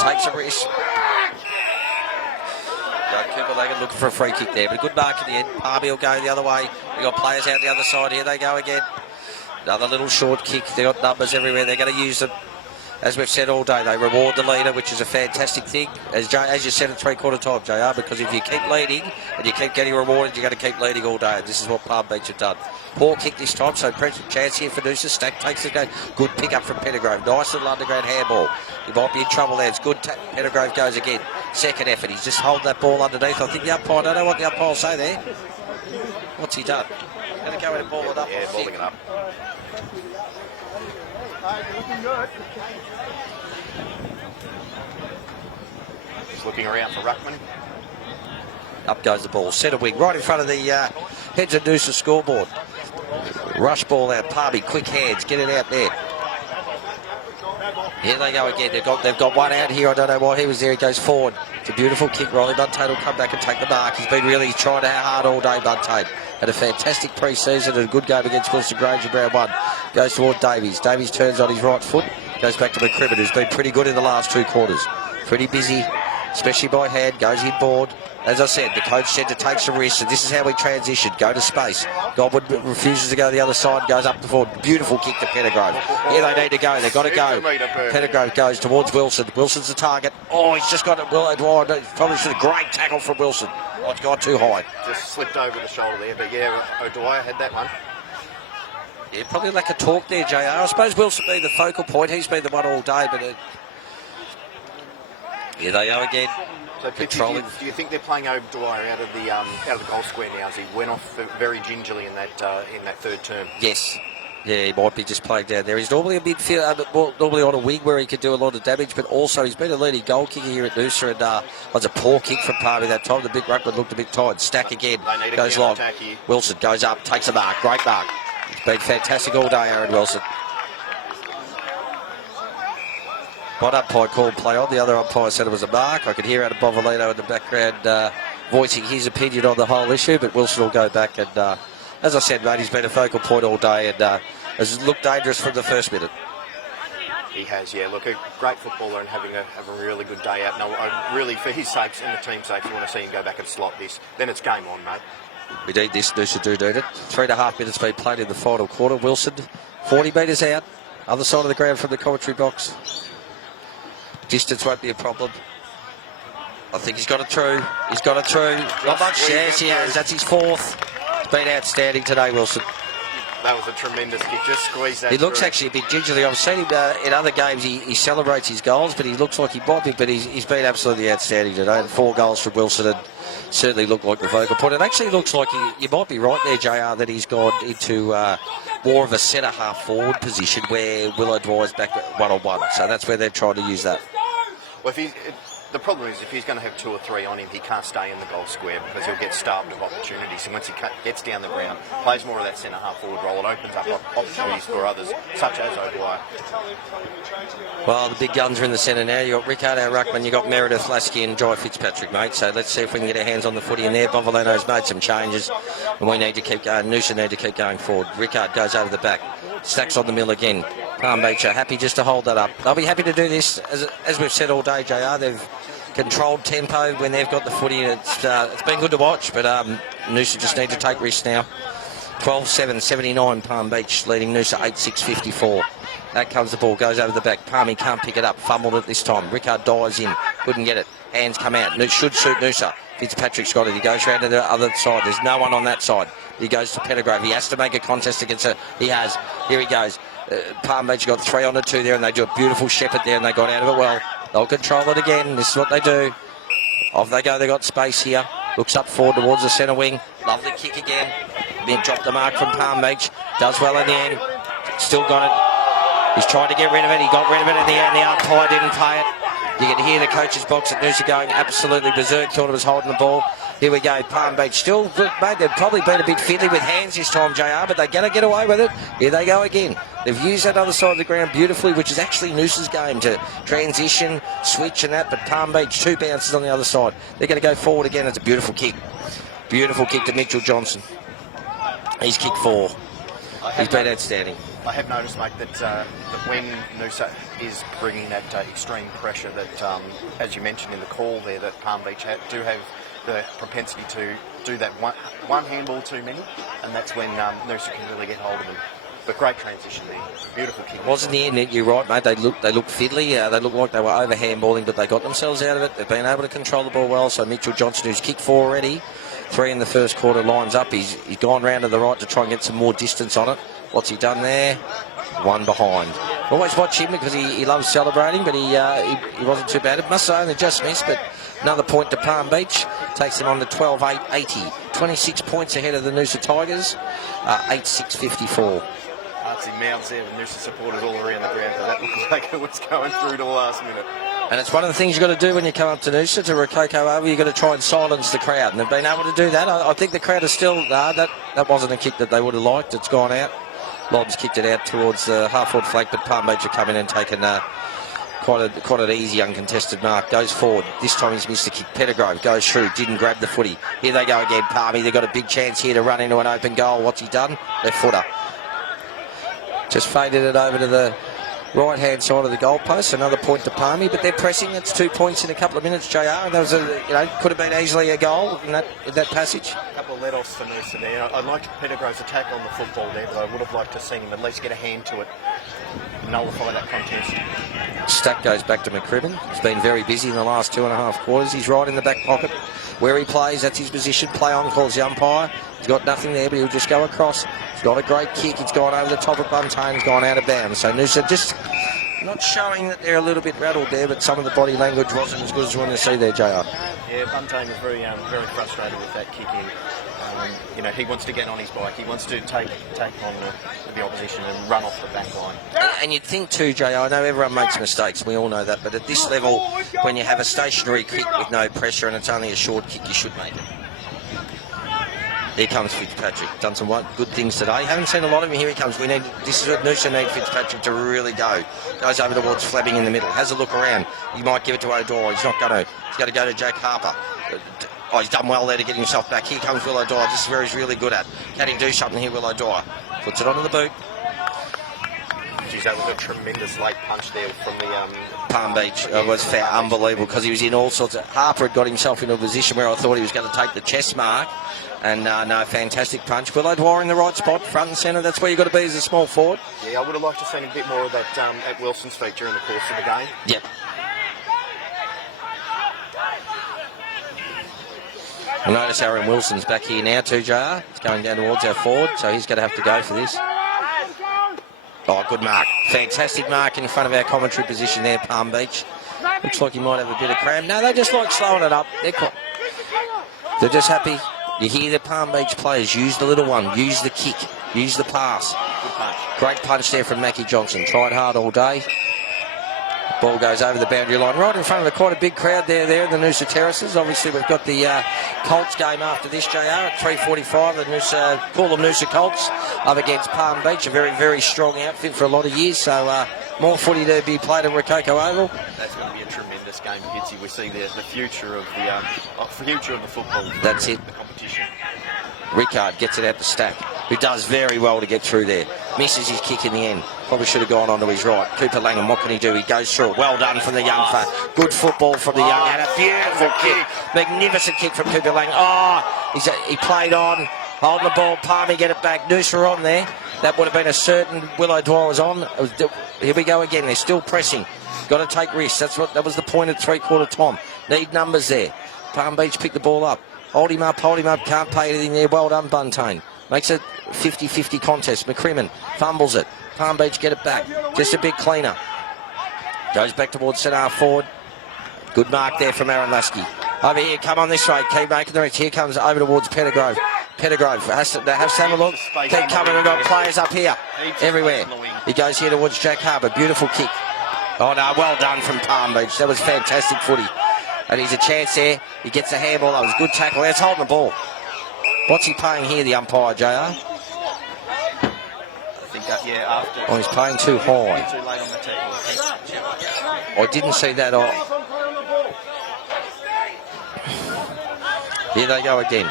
take some risks. Cooper Lagan looking for a free kick there, but a good mark in the end. Parby will go the other way. We've got players out the other side. Here they go again. Another little short kick. They've got numbers everywhere. They're going to use them. As we've said all day, they reward the leader, which is a fantastic thing. As you said at 3/4 time, JR, because if you keep leading and you keep getting rewarded, you're going to keep leading all day. And this is what Palm Beach have done. Poor kick this time, so chance here for Noosa. Stack takes the game. Good pick up from Pettigrove. Nice little underground handball. He might be in trouble there. It's good. Pettigrove goes again. Second effort. He's just holding that ball underneath. I think the umpire, I don't know what the umpire will say there. What's he done? He's going to go in and ball it up. Yeah, balling it up. Looking good. He's looking around for ruckman. Up goes the ball. Centre wing. Right in front of the heads of Noosa scoreboard. Rush ball out. Parby. Quick hands. Get it out there. Here they go again. They've got one out here. I don't know why he was there. He goes forward. It's a beautiful kick. Riley Buntate will come back and take the mark. He's been really trying hard all day, Buntate. Had a fantastic pre-season and a good game against Wilson Grange in round one. Goes toward Davies. Davies turns on his right foot. Goes back to McCrimmon, who's been pretty good in the last 2 quarters. Pretty busy, especially by hand. Goes inboard. As I said, the coach said to take some risks, and this is how we transition. Go to space. Godwin refuses to go the other side, goes up the forward. Beautiful kick to Pettigrove. Here they need to go. They've got to go. Pettigrove goes towards Wilson. Wilson's the target. Oh, he's just got it. Probably should have. Great tackle from Wilson. Oh, it's gone too high. Just slipped over the shoulder there, but yeah, O'Dwyer had that one. Yeah, probably lack of talk there, JR. I suppose Wilson being the focal point. He's been the one all day, but here they go again. So, do you think they're playing O'Dwyer out of the goal square now? As he went off very gingerly in that third term. Yes. Yeah, he might be just playing down there. He's normally a midfield, normally on a wing where he could do a lot of damage, but also he's been a leading goal kicker here at Noosa, and was a poor kick from Parby that time. The big ruckman looked a bit tight. Stack again, goes long. Wilson goes up, takes a mark, great mark. He's been fantastic all day, Aaron Wilson. One umpire called play on, the other umpire said it was a mark. I could hear out of Bovalino in the background voicing his opinion on the whole issue, but Wilson will go back and, as I said, mate, he's been a focal point all day and has looked dangerous from the first minute. He has, yeah. Look, a great footballer and having a really good day out. No, I really, for his sakes and the team's sakes, you want to see him go back and slot this. Then it's game on, mate. We need this, Noosa do need it. 3.5 minutes been played in the final quarter. Wilson, 40 metres out. Other side of the ground from the commentary box. Distance won't be a problem. I think he's got it through. He's got it through. Not much. Yes, he has. That's his 4th. It's been outstanding today, Wilson. That was a tremendous kick. Just squeeze that. He looks actually a bit gingerly. I've seen him in other games. He celebrates his goals, but he looks like he might be. But he's been absolutely outstanding today. And 4 goals from Wilson, and certainly looked like the focal point. It actually looks like you might be right there, JR, that he's gone into more of a centre half forward position where Will O'Dwyer's back at 1-on-1. So that's where they're trying to use that. Well, the problem is if he's going to have 2 or 3 on him, he can't stay in the goal square because he'll get starved of opportunities. And once he gets down the ground, plays more of that centre half forward role, it opens up opportunities for others, such as O'Dwyer. Well, the big guns are in the centre now. You've got Ricardo Ruckman, you've got Meredith Lasky and Jai Fitzpatrick, mate. So let's see if we can get our hands on the footy in there. Bovolino's made some changes and we need to keep going. Noosa need to keep going forward. Rickard goes over the back. Stacks on the mill again. Palm Beach are happy just to hold that up. They'll be happy to do this. As we've said all day, JR, they've controlled tempo when they've got the footy. It's been good to watch, but Noosa just need to take risks now. 12-7, 79 Palm Beach leading Noosa 8-6-54. That comes the ball, goes over the back. Palmy can't pick it up, fumbled it this time. Rickard dives in, couldn't get it. Hands come out, should suit Noosa. Fitzpatrick's got it, he goes round to the other side. There's no one on that side. He goes to Pettigrove, he has to make a contest against it. He has, here he goes. Palm Beach got 3 on the 2 there and they do a beautiful shepherd there and they got out of it well. They'll control it again, this is what they do. Off they go, they got space here. Looks up forward towards the centre wing. Lovely kick again. Then dropped the mark from Palm Beach. Does well in the end. Still got it. He's tried to get rid of it. He got rid of it in the end. The umpire didn't pay it. You can hear the coach's box at Noosa going absolutely berserk. Thought it was holding the ball. Here we go. Palm Beach still, mate, they've probably been a bit fiddly with hands this time, JR, but they're going to get away with it. Here they go again. They've used that other side of the ground beautifully, which is actually Noosa's game to transition, switch and that, but Palm Beach 2 bounces on the other side. They're going to go forward again. It's a beautiful kick. Beautiful kick to Mitchell Johnson. He's kicked 4. He's been outstanding. I have noticed, mate, that when Noosa is bringing that extreme pressure, that as you mentioned in the call there, that Palm Beach do have the propensity to do that one handball too many, and that's when Noosa can really get hold of them. But great transition there, beautiful kick. Wasn't the end, you're right, mate. They looked fiddly. They looked like they were over handballing, but they got themselves out of it. They've been able to control the ball well. So Mitchell Johnson, who's kicked 4 already, 3 in the first quarter, lines up. He's gone round to the right to try and get some more distance on it. What's he done there? 1 behind. Always watch him because he loves celebrating, but he wasn't too bad. It must have only just missed, but another point to Palm Beach. Takes them on to 12-8-80. 26 points ahead of the Noosa Tigers. 8-6-54. Artsy mouths there with Noosa supporters all around the ground, but that looked like it was going through to the last minute. And it's one of the things you've got to do when you come up to Noosa, to Rococo over, you've got to try and silence the crowd. And they've been able to do that. I think the crowd is still, that wasn't a kick that they would have liked. It's gone out. Lobbs kicked it out towards the half-forward flank, but Palm Beach have come in and taken quite an easy, uncontested mark. Goes forward. This time he's missed the kick. Pettigrove goes through, didn't grab the footy. Here they go again, Palmy. They've got a big chance here to run into an open goal. What's he done? Left footer. Just faded it over to the right-hand side of the goalpost. Another point to Palmy, but they're pressing. It's 2 points in a couple of minutes, JR. That was could have been easily a goal in that passage. A couple of let-offs for Noosa there. I liked Pettigrove's attack on the football there, but I would have liked to see him at least get a hand to it, nullify that contest. Stack goes back to McCribbin. He's been very busy in the last 2.5 quarters. He's right in the back pocket where he plays. That's his position. Play on, calls the umpire. He's got nothing there, but he'll just go across. He's got a great kick. It's gone over the top of Buntain. He's gone out of bounds. So Noosa just not showing that they're a little bit rattled there, but some of the body language wasn't as good as we want to see there, JR. Yeah, Buntain was very frustrated with that kick in. He wants to get on his bike. He wants to take on the opposition and run off the back line. And you'd think too, JR, I know everyone makes mistakes. We all know that. But at this level, when you have a stationary kick with no pressure and it's only a short kick, you should make it. Here comes Fitzpatrick. Done some good things today. Haven't seen a lot of him. Here he comes. This is what Noosa need Fitzpatrick to really go. Goes over towards Fleming in the middle. Has a look around. He might give it to O'Dwyer. He's not going to. He's going to go to Jack Harper. Oh, he's done well there to get himself back. Here comes Will O'Dwyer. This is where he's really good at. Can he do something here, Will O'Dwyer? Puts it onto the boot. Geez, that was a tremendous late punch there from the Palm Beach. It was fair, unbelievable, because he was in all sorts of... Harper had got himself into a position where I thought he was going to take the chest mark. And no, fantastic punch. Will O'Dwyer in the right spot, front and centre. That's where you've got to be as a small forward. Yeah, I would have liked to have seen a bit more of that at Wilson's feet during the course of the game. Yep. You'll notice Aaron Wilson's back here now too, JR. He's going down towards our forward, so he's going to have to go for this. Oh, good mark. Fantastic mark in front of our commentary position there, Palm Beach. Looks like he might have a bit of cram. No, they just like slowing it up. They're just happy. You hear the Palm Beach players use the little one, use the kick, use the pass. Good punch. Great punch there from Mackie Johnson. Tried hard all day. Ball goes over the boundary line, right in front of quite a big crowd there in the Noosa Terraces. Obviously, we've got the Colts game after this, JR, at 3:45. The Noosa, call them Noosa Colts, up against Palm Beach, a very, very strong outfit for a lot of years. So more footy to be played at Rococo Oval. That's going to be a tremendous game, Hitsy. We see the future of the football. That's it. The competition. Rickard gets it out the stack, who does very well to get through there. Misses his kick in the end. Probably should have gone on to his right. Cooper Langham, what can he do? He goes through it. Well done from the young fella. Good football from the young. And a beautiful kick. Magnificent kick from Cooper Langham. Oh, he played on. Holding the ball. Palmy get it back. Noosa on there. That would have been a certain. Willow Dwyer was on. Here we go again. They're still pressing. Got to take risks. That was the point at three-quarter time. Need numbers there. Palm Beach picked the ball up. Hold him up. Can't pay anything there. Well done, Buntain. Makes it 50-50 contest. McCrimmon fumbles it. Palm Beach get it back. Just a bit cleaner. Goes back towards centre half forward. Good mark there from Aaron Lasky. Over here, come on this way. Keep making the reach. Here comes over towards Pettigrove. Pettigrove has to have some look. Keep coming. We've got players up here. Everywhere. He goes here towards Jack Harbour. Beautiful kick. Oh no, well done from Palm Beach. That was fantastic footy. And he's a chance there. He gets a handball. That was a good tackle. That's holding the ball. What's he paying here, the umpire, JR? I think that, after. Oh, he's paying too high. Too late on the tackle. I didn't see that. Here they go again.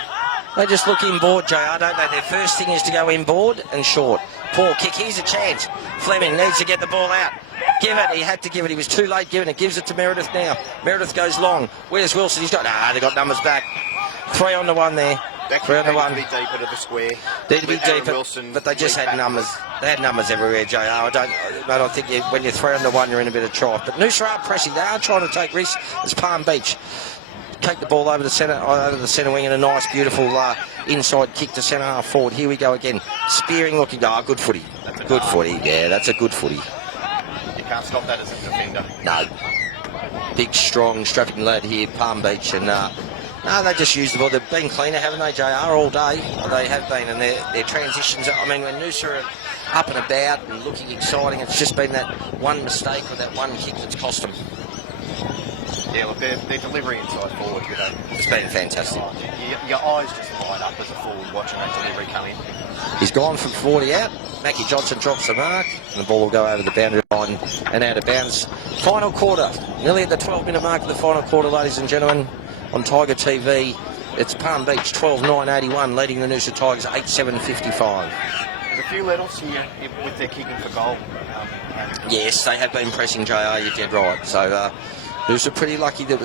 They just look inboard, JR, don't they? Their first thing is to go inboard and short. Poor kick. Here's a chance. Fleming needs to get the ball out. Give it. He had to give it. He was too late giving it. Gives it to Meredith now. Meredith goes long. Where's Wilson? He's got... they got numbers back. 3 on the 1 there. 3 on the 1. Need to be deeper to the square. Need to be deeper, but they just had numbers. They had numbers everywhere, JR. I don't think when you're 3 on the 1, you're in a bit of trife. But Noosa are pressing. They are trying to take risks. It's Palm Beach. Take the ball over the centre wing and a nice, beautiful inside kick to centre half forward. Here we go again. Spearing looking. Good footy. Good footy. Yeah, that's a good footy. You can't stop that as a defender. No. Big, strong, strapping lad here, Palm Beach. And they just used the ball. They've been cleaner, haven't they, JR, all day? They have been. And their transitions, I mean, when Noosa are up and about and looking exciting, it's just been that one mistake or that one kick that's cost them. Yeah, look, their delivery inside forward today. It's been fantastic. Your eyes just light up as a forward watching that delivery come in. He's gone from 40 out. Mackie Johnson drops the mark. And the ball will go over the boundary line and out of bounds. Final quarter. Nearly at the 12-minute mark of the final quarter, ladies and gentlemen. On Tiger TV, it's Palm Beach 12-9-81, leading the Noosa Tigers 8-7-55. There's a few levels here with their kicking for goal. Yes, they have been pressing, JR, you're dead right. So Noosa pretty lucky that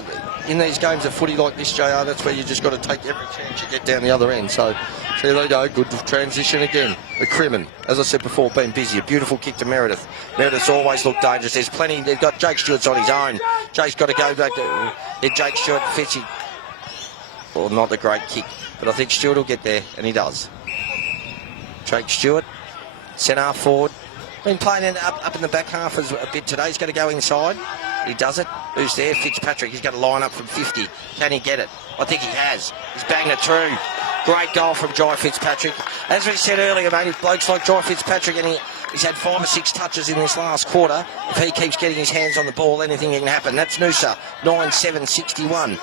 in these games of footy like this, JR, that's where you just got to take every chance you get down the other end. So here they go, good transition again. McCrimmon, as I said before, been busy. A beautiful kick to Meredith. Meredith's always looked dangerous. There's plenty. They've got Jake Stewart's on his own. Jake's got to go back to... If Jake Stewart fits it... Well, not a great kick, but I think Stewart will get there, and he does. Jake Stewart, centre half forward. Been playing up in the back half a bit today. He's going to go inside. He does it. Who's there? Fitzpatrick. He's going to line up from 50. Can he get it? I think he has. He's banged it through. Great goal from Jai Fitzpatrick. As we said earlier, mate, if blokes like Jai Fitzpatrick, and he's had 5 or 6 touches in this last quarter, if he keeps getting his hands on the ball, anything can happen. That's Noosa, 9-7-61.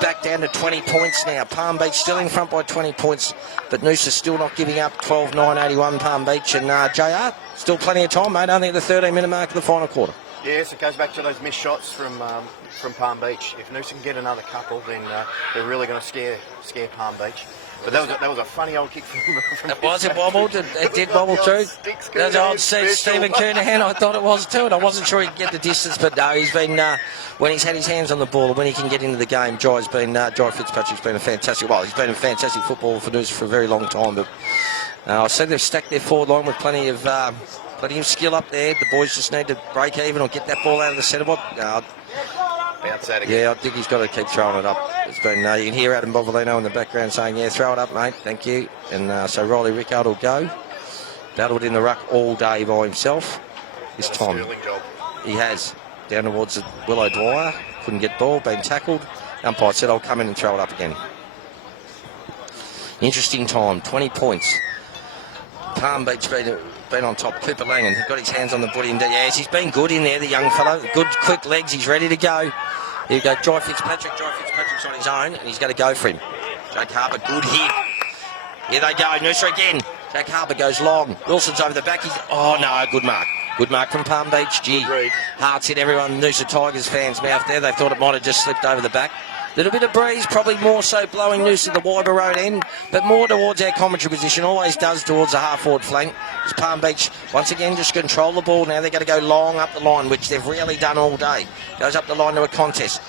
Back down to 20 points now. Palm Beach still in front by 20 points, but Noosa still not giving up. 12-9-81 Palm Beach. And JR, still plenty of time, mate. Only at the 13-minute mark of the final quarter. Yes, it goes back to those missed shots from Palm Beach. If Noosa can get another couple, then they're really going to scare Palm Beach. But that was a funny old kick from it was. It wobbled. It did wobble too. That's old Stephen Kernahan. I thought it was too, and I wasn't sure he'd get the distance. But no, he's been when he's had his hands on the ball, when he can get into the game. Jai Fitzpatrick's been a fantastic. Well, he's been a fantastic footballer for Noosa for a very long time. But I see they've stacked their forward line with plenty of skill up there. The boys just need to break even or get that ball out of the centre box. Bounce that again. Yeah, I think he's got to keep throwing it up. It's been you can hear Adam Bovolino in the background saying, "Yeah, throw it up, mate. Thank you." And so Riley Rickard will go. Battled in the ruck all day by himself. This time Job. He has down towards Willow Dwyer. Couldn't get ball. Been tackled. Umpire said, "I'll come in and throw it up again." Interesting time. 20 points. Palm Beach been on top. Cooper Langan, he's got his hands on the body indeed. Yes, he's been good in there, the young fellow. Good, quick legs, he's ready to go. Here you go, Jai Fitzpatrick. Jai Fitzpatrick's on his own, and he's going to go for him. Jake Harper, good hit. Here they go, Noosa again. Jake Harper goes long. Wilson's over the back. Oh, no, good mark. Good mark from Palm Beach. Gee, hearts hit everyone. Noosa Tigers fans' mouth there. They thought it might have just slipped over the back. Little bit of breeze, probably more so blowing Noosa the Wyber Road end, but more towards our commentary position, always does towards the half-forward flank. As Palm Beach, once again, just control the ball. Now they're going to go long up the line, which they've really done all day. Goes up the line to a contest.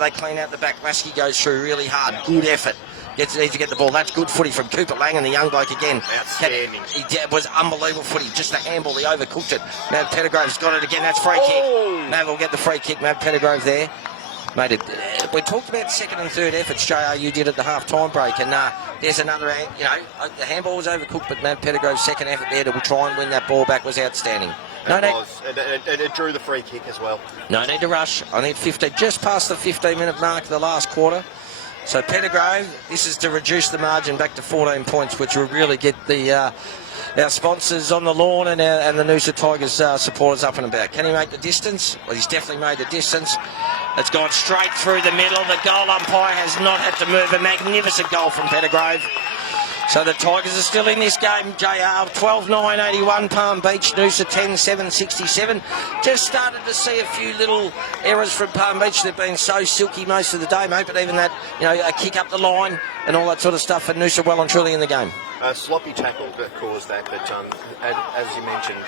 They clean out the back. Lasky goes through really hard. Good effort. Needs to get the ball. That's good footy from Cooper Langan, the young bloke again. Outstanding. He was unbelievable footy. Just a handball. He overcooked it. Mav Pettigrove's got it again. That's free kick. Mav will get the free kick. Mav Pettigrove there. Mate, we talked about second and third efforts, JR, you did at the half-time break, and there's another, the handball was overcooked, but Mav Pettigrove's second effort there to try and win that ball back was outstanding. It drew the free kick as well. No need to rush. I need 15, just past the 15-minute mark of the last quarter. So Pettigrove, this is to reduce the margin back to 14 points, which will really get our sponsors on the lawn and the Noosa Tigers supporters up and about. Can he make the distance? Well, he's definitely made the distance. It's gone straight through the middle. The goal umpire has not had to move. A magnificent goal from Pettigrove. So the Tigers are still in this game, JR. 12-9-81, Palm Beach, Noosa 10-7-67. Just started to see a few little errors from Palm Beach. They've been so silky most of the day, mate, but even that, a kick up the line and all that sort of stuff, and Noosa well and truly in the game. Sloppy tackle that caused that, but as you mentioned,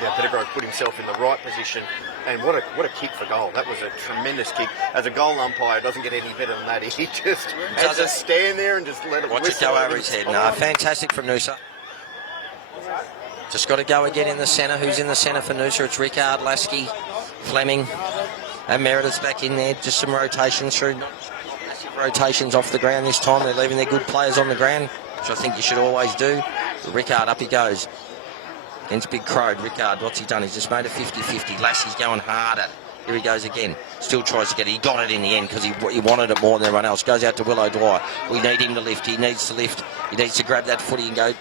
Pettigrove put himself in the right position, and what a kick for goal. That was a tremendous kick. As a goal umpire, it doesn't get any better than that. He just has to stand there and just let it watch it go over his head. No, fantastic from Noosa. Just got to go again in the centre. Who's in the centre for Noosa? It's Rickard, Lasky, Fleming, and Meredith's back in there. Just some rotations through. Massive rotations off the ground this time. They're leaving their good players on the ground, which I think you should always do. Rickard, up he goes. Against Big Crowd. Rickard, what's he done? He's just made a 50-50. Lassie's going hard at it. Here he goes again. Still tries to get it. He got it in the end because he wanted it more than everyone else. Goes out to Willow Dwyer. We need him to lift. He needs to lift. He needs to grab that footy and go.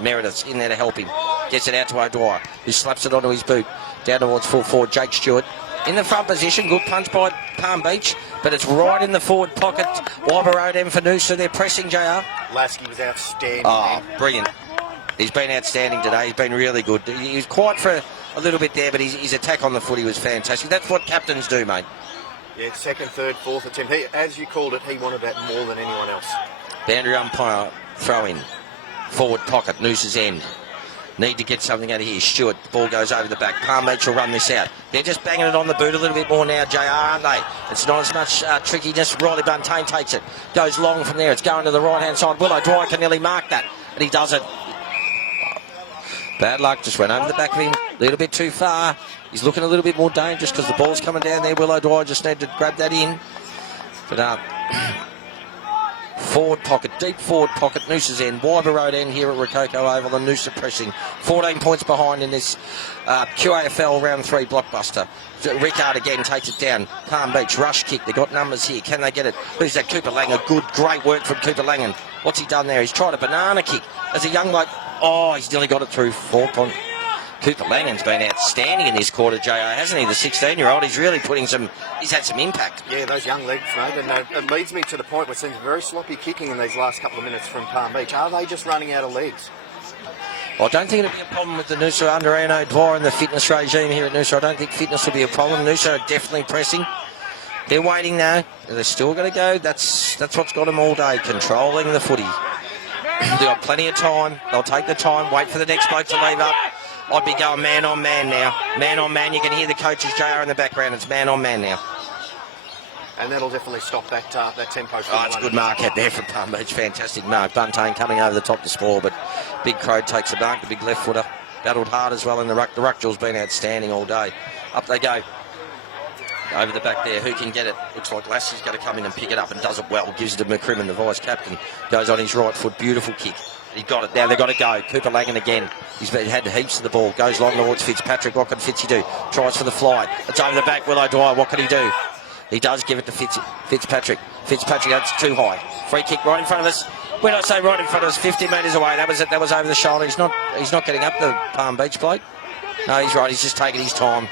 Meredith's in there to help him. Gets it out to O'Dwyer, who slaps it onto his boot. Down towards full forward, Jake Stewart. In the front position, good punch by Palm Beach, but it's right in the forward pocket. Wyber Road end for Noosa. They're pressing, JR. Lasky was outstanding. Oh, brilliant. He's been outstanding today. He's been really good. He was quiet for a little bit there, but his attack on the footy was fantastic. That's what captains do, mate. Yeah, second, third, fourth attempt. As you called it, he wanted that more than anyone else. Boundary umpire throw in. Forward pocket, Noosa's end. Need to get something out of here. Stewart, the ball goes over the back. Palm Beach will run this out. They're just banging it on the boot a little bit more now, JR, aren't they? It's not as much trickiness. Riley Buntain takes it. Goes long from there. It's going to the right-hand side. Willow Dwyer can nearly mark that, and he does it. Bad luck, just went over the back of him. A little bit too far. He's looking a little bit more dangerous because the ball's coming down there. Willow Dwyer just need to grab that in. But forward pocket, deep forward pocket, Noosa's end. Wyber Road end here at Rococo Oval. And Noosa pressing. 14 points behind in this QAFL round 3 blockbuster. Rickard again takes it down. Palm Beach, rush kick. They've got numbers here. Can they get it? Who's that? Cooper Langan. Good, great work from Cooper Langan. What's he done there? He's tried a banana kick. As a young bloke, he's nearly got it through. 4 point. Cooper Langan's been outstanding in this quarter, JR, hasn't he? The 16-year-old, he's really he's had some impact. Yeah, those young legs, mate. And it leads me to the point where it seems very sloppy kicking in these last couple of minutes from Palm Beach. Are they just running out of legs? Well, I don't think it'll be a problem with the Noosa under Ian O'Dwyer and the fitness regime here at Noosa. I don't think fitness will be a problem. Noosa are definitely pressing. They're waiting now. They're still going to go. That's what's got them all day, controlling the footy. They've got plenty of time. They'll take the time, wait for the next bloke to leave up. I'd be going man on man now. Man on man. You can hear the coaches, JR, in the background. It's man on man now. And that'll definitely stop that tempo. It's a good mark out there from Palm Beach. Fantastic mark. Buntain coming over the top to score, but Big Crow takes the mark. The big left footer battled hard as well in the ruck. The ruck jewel's been outstanding all day. Up they go. Over the back there. Who can get it? Looks like Lassie's going to come in and pick it up and does it well. Gives it to McCrimmon, the vice captain. Goes on his right foot. Beautiful kick. He got it. Now they've got to go. Cooper Langan again. He's had heaps of the ball. Goes long towards Fitzpatrick. What can Fitzy do? Tries for the fly. It's over the back. Willow Dwyer. What can he do? He does give it to Fitzpatrick. Fitzpatrick, that's too high. Free kick right in front of us. When I say right in front of us, 50 metres away. That was it. That was over the shoulder. He's not getting up the Palm Beach bloke. No, he's right. He's just taking his time.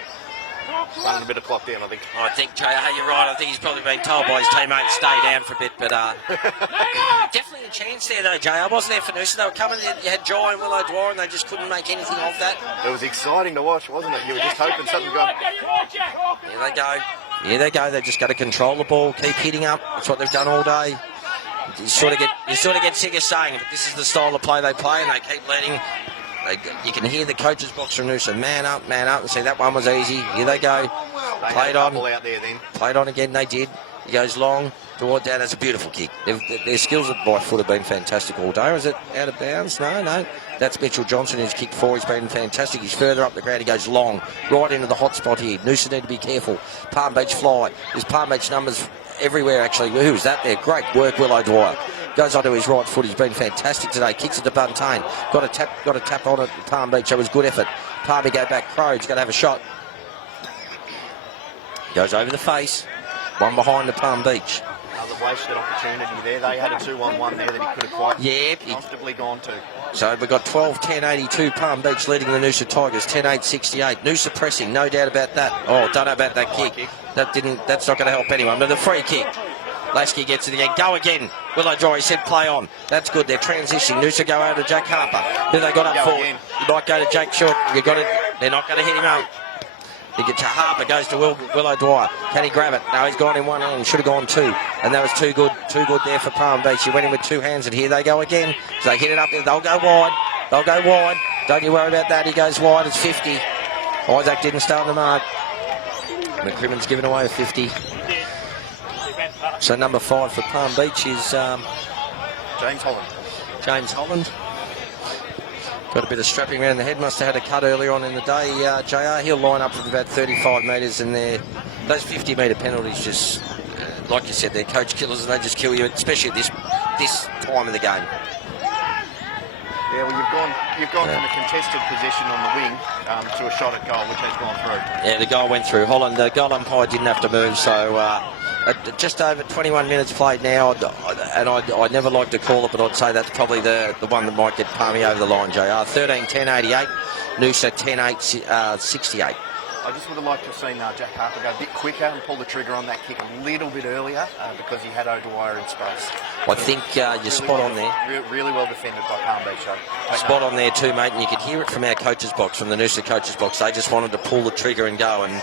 Running a bit of clock down, I think. I think, JR, you're right. I think he's probably been told by his teammates to stay down for a bit. But definitely a chance there, though, JR. Wasn't there for Noosa? They were coming. You had Jai and Willow Dwyer, and they just couldn't make anything of that. It was exciting to watch, wasn't it? You were just hoping something would go. Here they go. Here they go. They've just got to control the ball, keep hitting up. That's what they've done all day. You sort of get sick of saying it, but this is the style of play they play, and they keep letting. You can hear the coach's box from Noosa, man up, and see that one was easy. Here they go. Played on. Out there then. Played on again, they did. He goes long toward down. That's a beautiful kick. Their skills by foot have been fantastic all day. Is it out of bounds? No. That's Mitchell Johnson who's kicked 4. He's been fantastic. He's further up the ground. He goes long, right into the hot spot here. Noosa need to be careful. Palm Beach fly. There's Palm Beach numbers everywhere, actually. Who's that there? Great work, Willow Dwyer. Goes onto his right foot. He's been fantastic today. Kicks it to Buntain. Got a tap on it. Palm Beach. That was good effort. Palmy go back. Crowe's got to have a shot. Goes over the face. One behind the Palm Beach. Another wasted opportunity there. They had a 2-1-1 there that he could have quite comfortably gone to. So we've got 12-10-82 Palm Beach leading the Noosa Tigers. 10-8-68. Noosa pressing. No doubt about that. Oh, don't know about that kick. That's not going to help anyone. But the free kick. Lasky gets it again. Go again. Willow Dwyer, he said play on. That's good. They're transitioning. Noosa go over to Jack Harper. Who they got up for? You might go to Jake Short. You got it. They're not going to hit him up. They get to Harper. Goes to Willow Dwyer. Can he grab it? No, he's gone in one hand. He should have gone 2. And that was too good. Too good there for Palm Beach. He went in with 2 hands, and here they go again. So they hit it up there. They'll go wide. Don't you worry about that. He goes wide. It's 50. Isaac didn't start the mark. McCrimmon's given away a 50. So number 5 for Palm Beach is James Holland. Got a bit of strapping around the head. Must have had a cut earlier on in the day. JR, he'll line up from about 35 metres, and those 50-metre penalties just, like you said, they're coach killers, and they just kill you, especially at this time of the game. Yeah, well, you've gone from a contested position on the wing to a shot at goal, which has gone through. Yeah, the goal went through. Holland, the goal umpire didn't have to move, so just over 21 minutes played now, and I'd never like to call it, but I'd say that's probably the one that might get Palmy over the line, JR. 13-10-88, Noosa 10-8-68. I just would have liked to have seen Jack Harper go a bit quicker and pull the trigger on that kick a little bit earlier because he had O'Dwyer in space. I think you're spot on there. Really well defended by Palm Beach. Spot on there too, mate, and you could hear it from our coach's box, from the Noosa coach's box. They just wanted to pull the trigger and go, and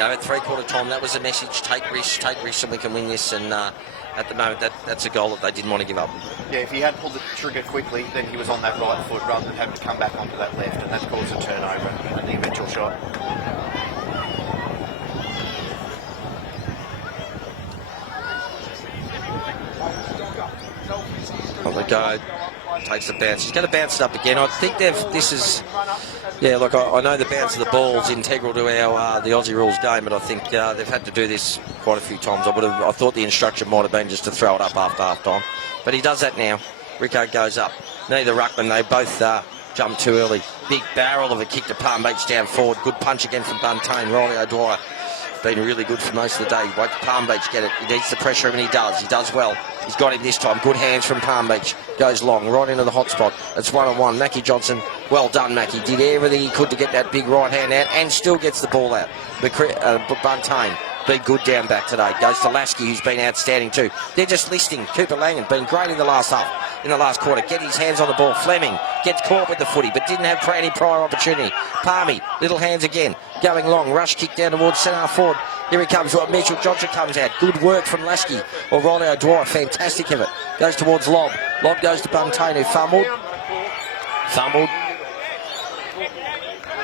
at 3/4 time, that was the message: take risks, and we can win this. And at the moment, that's a goal that they didn't want to give up. Yeah, if he had pulled the trigger quickly, then he was on that right foot rather than having to come back onto that left, and that caused a turnover and the eventual shot. On the go, takes the bounce. He's going to bounce it up again. I think look, I know the bounce of the ball's integral to our the Aussie rules game, but I think they've had to do this quite a few times. I thought the instruction might have been just to throw it up after half time, but he does that now. Rico goes up. Neither ruckman, they both jumped too early. Big barrel of a kick to Palm Beach down forward. Good punch again from Buntain. Riley O'Dwyer been really good for most of the day. Won't Palm Beach get it? He needs the pressure, and he does. He does well. He's got him this time. Good hands from Palm Beach. Goes long, right into the hot spot. It's 1-on-1. Mackie Johnson, well done, Mackie. Did everything he could to get that big right hand out, and still gets the ball out. Buntain, been good down back today. Goes to Lasky, who's been outstanding too. They're just listing. Cooper Langan, been great in the last half. In the last quarter, get his hands on the ball. Fleming gets caught with the footy, but didn't have any prior opportunity. Palmy, little hands again, going long. Rush kick down towards centre forward. Here he comes. Mitchell Johnson comes out. Good work from Lasky. Or Riley O'Dwyer, fantastic of it. Goes towards Lob. Lob goes to Buntain, who fumbled.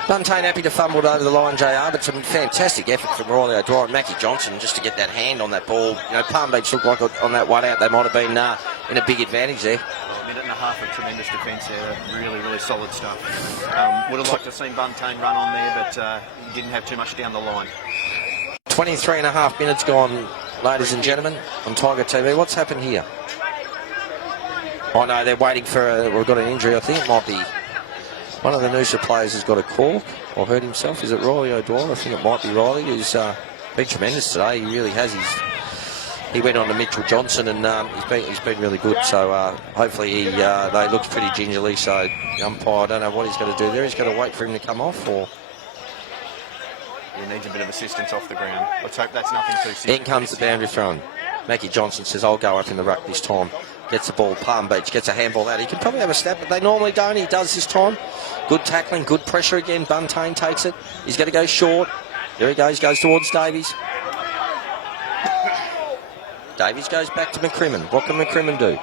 Buntain happy to fumble over the line, JR, but some fantastic effort from Riley O'Dwyer and Mackie Johnson just to get that hand on that ball. Palm Beach looked like on that one out they might have been in a big advantage there. A minute and a half of tremendous defence there. Really, really solid stuff. Would have liked to have seen Buntain run on there, but he didn't have too much down the line. 23 and a half minutes gone, ladies and gentlemen, on Tiger TV. What's happened here? Oh no, they're waiting for we've got an injury. I think it might be one of the Noosa players has got a cork or hurt himself. Is it Riley O'Dwyer? I think it might be Riley, who's been tremendous today. He really has. he went on to Mitchell Johnson, and he's been really good. So hopefully they looked pretty gingerly. So umpire, I don't know what he's going to do there. He's going to wait for him to come off, or he needs a bit of assistance off the ground. Let's hope that's nothing too serious. in comes the boundary thrown. Mackie Johnson says, "I'll go up in the ruck this time." Gets the ball. Palm Beach gets a handball out. He can probably have a snap, but they normally don't. He does this time. Good tackling, good pressure again. Buntain takes it. He's going to go short. There he goes towards Davies. Davies goes back to McCrimmon. What can McCrimmon do?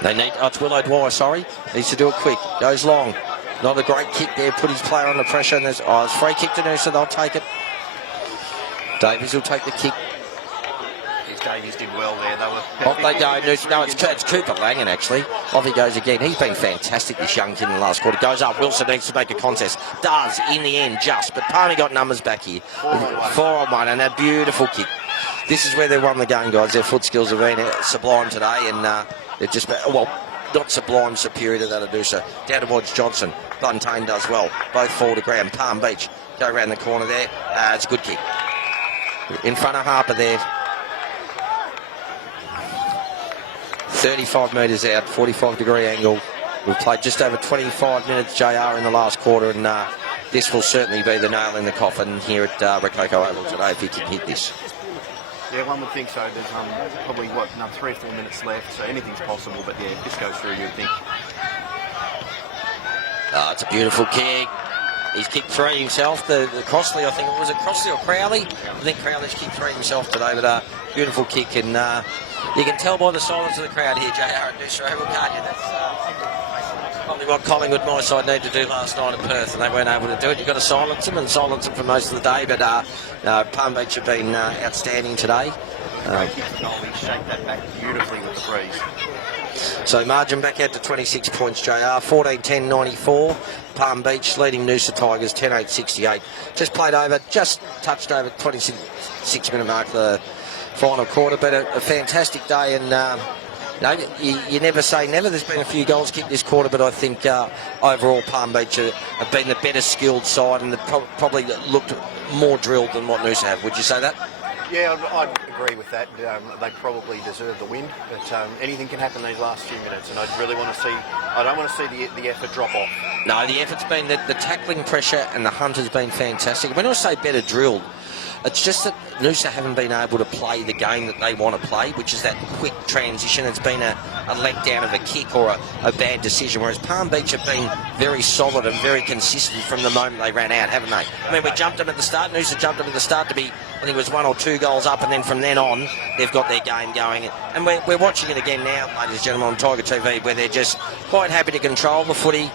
They need, it's Willow Dwyer, sorry. Needs to do it quick. Goes long. Not a great kick there. Put his player under pressure. And there's it's free kick to Noosa. They'll take it. Davies will take the kick. Davies did well there. Off they go. Noosa. No, it's Cooper Langan, actually. Off he goes again. He's been fantastic, this young kid, in the last quarter. Goes up. Wilson needs to make a contest. Does, in the end, just. But Palmy got numbers back here. 4-on-1, and a beautiful kick. This is where they won the game, guys. Their foot skills have been sublime today, and they've just been, well, not sublime, superior to that of Noosa. Down towards Johnson. Buntain does well. Both fall to ground. Palm Beach go around the corner there. It's a good kick. In front of Harper there. 35 metres out, 45-degree angle. We've played just over 25 minutes, JR, in the last quarter, and this will certainly be the nail in the coffin here at Rococo Oval today if he can hit this. Yeah, one would think so. There's probably, 3 or 4 minutes left, so anything's possible, but yeah, if this goes through, you'd think. It's a beautiful kick. He's kicked 3 himself. The Crossley, I think, was it Crossley or Crowley? I think Crowley's kicked 3 himself today, but beautiful kick, and you can tell by the silence of the crowd here, JR and Noosa Oval, can't you? That's probably what Collingwood, my side, need to do last night at Perth, and they weren't able to do it. You've got to silence them, and silence them for most of the day, but Palm Beach have been outstanding today. Great kick to goal. He shaped that back beautifully with the breeze. So margin back out to 26 points, JR. 14-10-94. Palm Beach leading Noosa Tigers 10-8-68. Just played over, just touched over 26-minute mark the final quarter, but a fantastic day, and you never say never. There's been a few goals kicked this quarter, but I think overall Palm Beach have been the better skilled side, and they've probably looked more drilled than what Noosa have. Would you say that? Yeah, I'd agree with that. They probably deserve the win, but anything can happen these last few minutes, and I don't want to see the effort drop off. No, the effort's been the tackling pressure, and the hunt has been fantastic. When I say better drilled, it's just that Noosa haven't been able to play the game that they want to play, which is that quick transition. It's been a letdown of a kick or a bad decision, whereas Palm Beach have been very solid and very consistent from the moment they ran out, haven't they? I mean, we jumped them at the start. Noosa jumped them at the start to be, I think it was 1 or 2 goals up, and then from then on, they've got their game going. And we're watching it again now, ladies and gentlemen, on Tiger TV, where they're just quite happy to control the footy,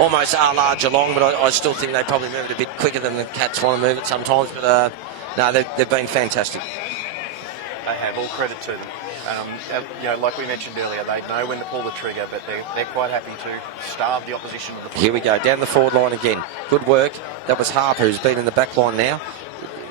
almost a la Geelong, but I still think they probably move it a bit quicker than the Cats want to move it sometimes, but no, they've been fantastic. They have, all credit to them. Like we mentioned earlier, they know when to pull the trigger, but they're quite happy to starve the opposition of the football. Here we go, down the forward line again. Good work. That was Harper, who's been in the back line now.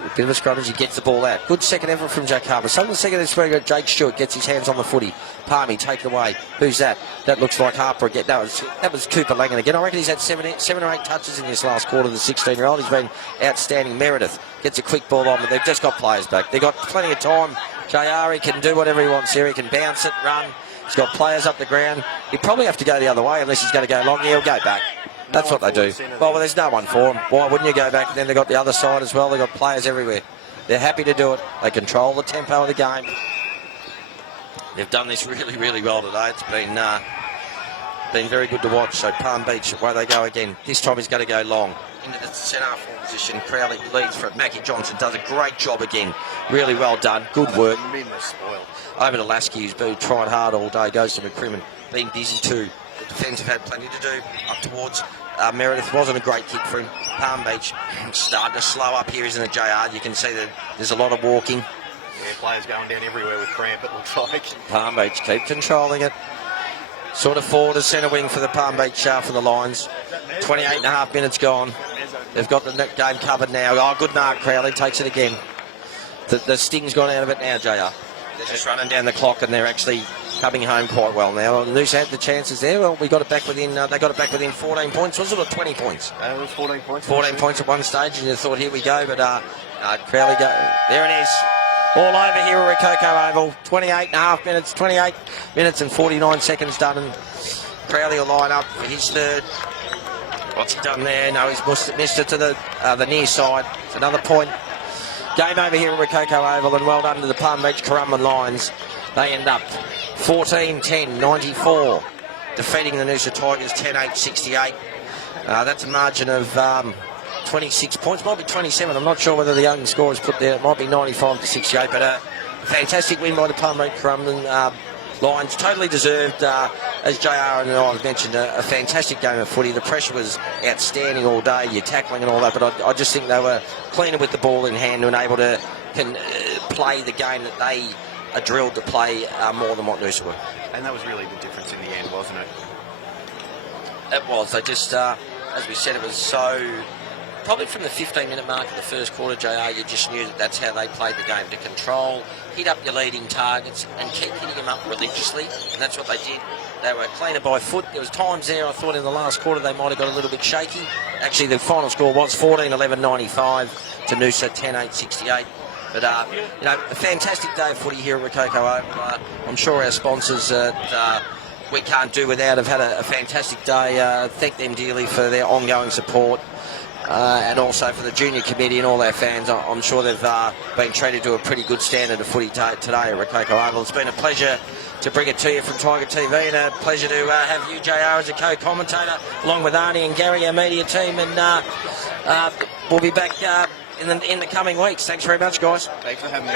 A bit of a scrummage, he gets the ball out. Good second effort from Jack Harper. Some of the second effort, Jake Stewart gets his hands on the footy. Palmy, take it away. Who's that? That looks like Harper again. No, that was Cooper Langan again. I reckon he's had 7 or 8 touches in this last quarter, the 16-year-old. He's been outstanding. Meredith gets a quick ball on, but they've just got players back. They've got plenty of time. JR, he can do whatever he wants here. He can bounce it, run. He's got players up the ground. He'd probably have to go the other way unless he's going to go long. Yeah, he'll go back. That's what they do. Well, there's no one for them. Why wouldn't you go back? And then they've got the other side as well. They've got players everywhere. They're happy to do it. They control the tempo of the game. They've done this really, really well today. It's been very good to watch. So Palm Beach, away they go again. This time he's going to go long. Into the centre forward position. Crowley leads for it. Mackie Johnson does a great job again. Really well done. Good work. Over to Lasky, who's been trying hard all day. Goes to McCrimmon. Been busy too. The defence have had plenty to do. Up towards Meredith. Wasn't a great kick for him. Palm Beach starting to slow up here, isn't it, JR? You can see that there's a lot of walking. Yeah, players going down everywhere with cramp, it looks like. Palm Beach keep controlling it. Sort of forward to centre wing for the Palm Beach for the Lions. 28.5 minutes gone. They've got the game covered now. Oh, good mark, Crowley. Takes it again. The sting's gone out of it now, JR. They're just running down the clock, and they're actually coming home quite well now. Noosa had the chances there. Well, we got it back within. They got it back within 14 points. Was it, or 20 points? It was 14 points. 14 points at one stage, and you thought, here we go. But Crowley go. There it is. all over here at Rococo Oval. 28.5 minutes, 28 minutes and 49 seconds done, and Crowley will line up for his third. What's he done there? No, he's missed it to the near side. It's another point. Game over here at Rococo Oval, and well done to the Palm Beach Currumbin Lions. They end up 14-10, 94, defeating the Noosa Tigers 10-8, 68. That's a margin of 26 points, might be 27. I'm not sure whether the young score is put there. It might be 95 to 68, but a fantastic win by the Palm Beach Currumbin Lions. Totally deserved, as JR and I have mentioned, a fantastic game of footy. The pressure was outstanding all day, your tackling and all that, but I just think they were cleaner with the ball in hand and able to play the game that they are drilled to play more than what Noosa were. And that was really the difference in the end, wasn't it? It was. They just, as we said, it was so... Probably from the 15-minute mark of the first quarter, JR, you just knew that that's how they played the game, to control, hit up your leading targets and keep hitting them up religiously, and that's what they did. They were cleaner by foot. There was times there I thought in the last quarter they might have got a little bit shaky. Actually, the final score was 14-11-95 to Noosa 10-8, 68. But, a fantastic day of footy here at Rococo Oval. I'm sure our sponsors we can't do without have had a fantastic day. Thank them dearly for their ongoing support. And also for the junior committee and all our fans. I'm sure they've been treated to a pretty good standard of footy today at Rococo Oval. It's been a pleasure to bring it to you from Tiger TV, and a pleasure to have you, JR, as a co-commentator, along with Arnie and Gary, our media team. And we'll be back in the coming weeks. Thanks very much, guys. Thanks for having me.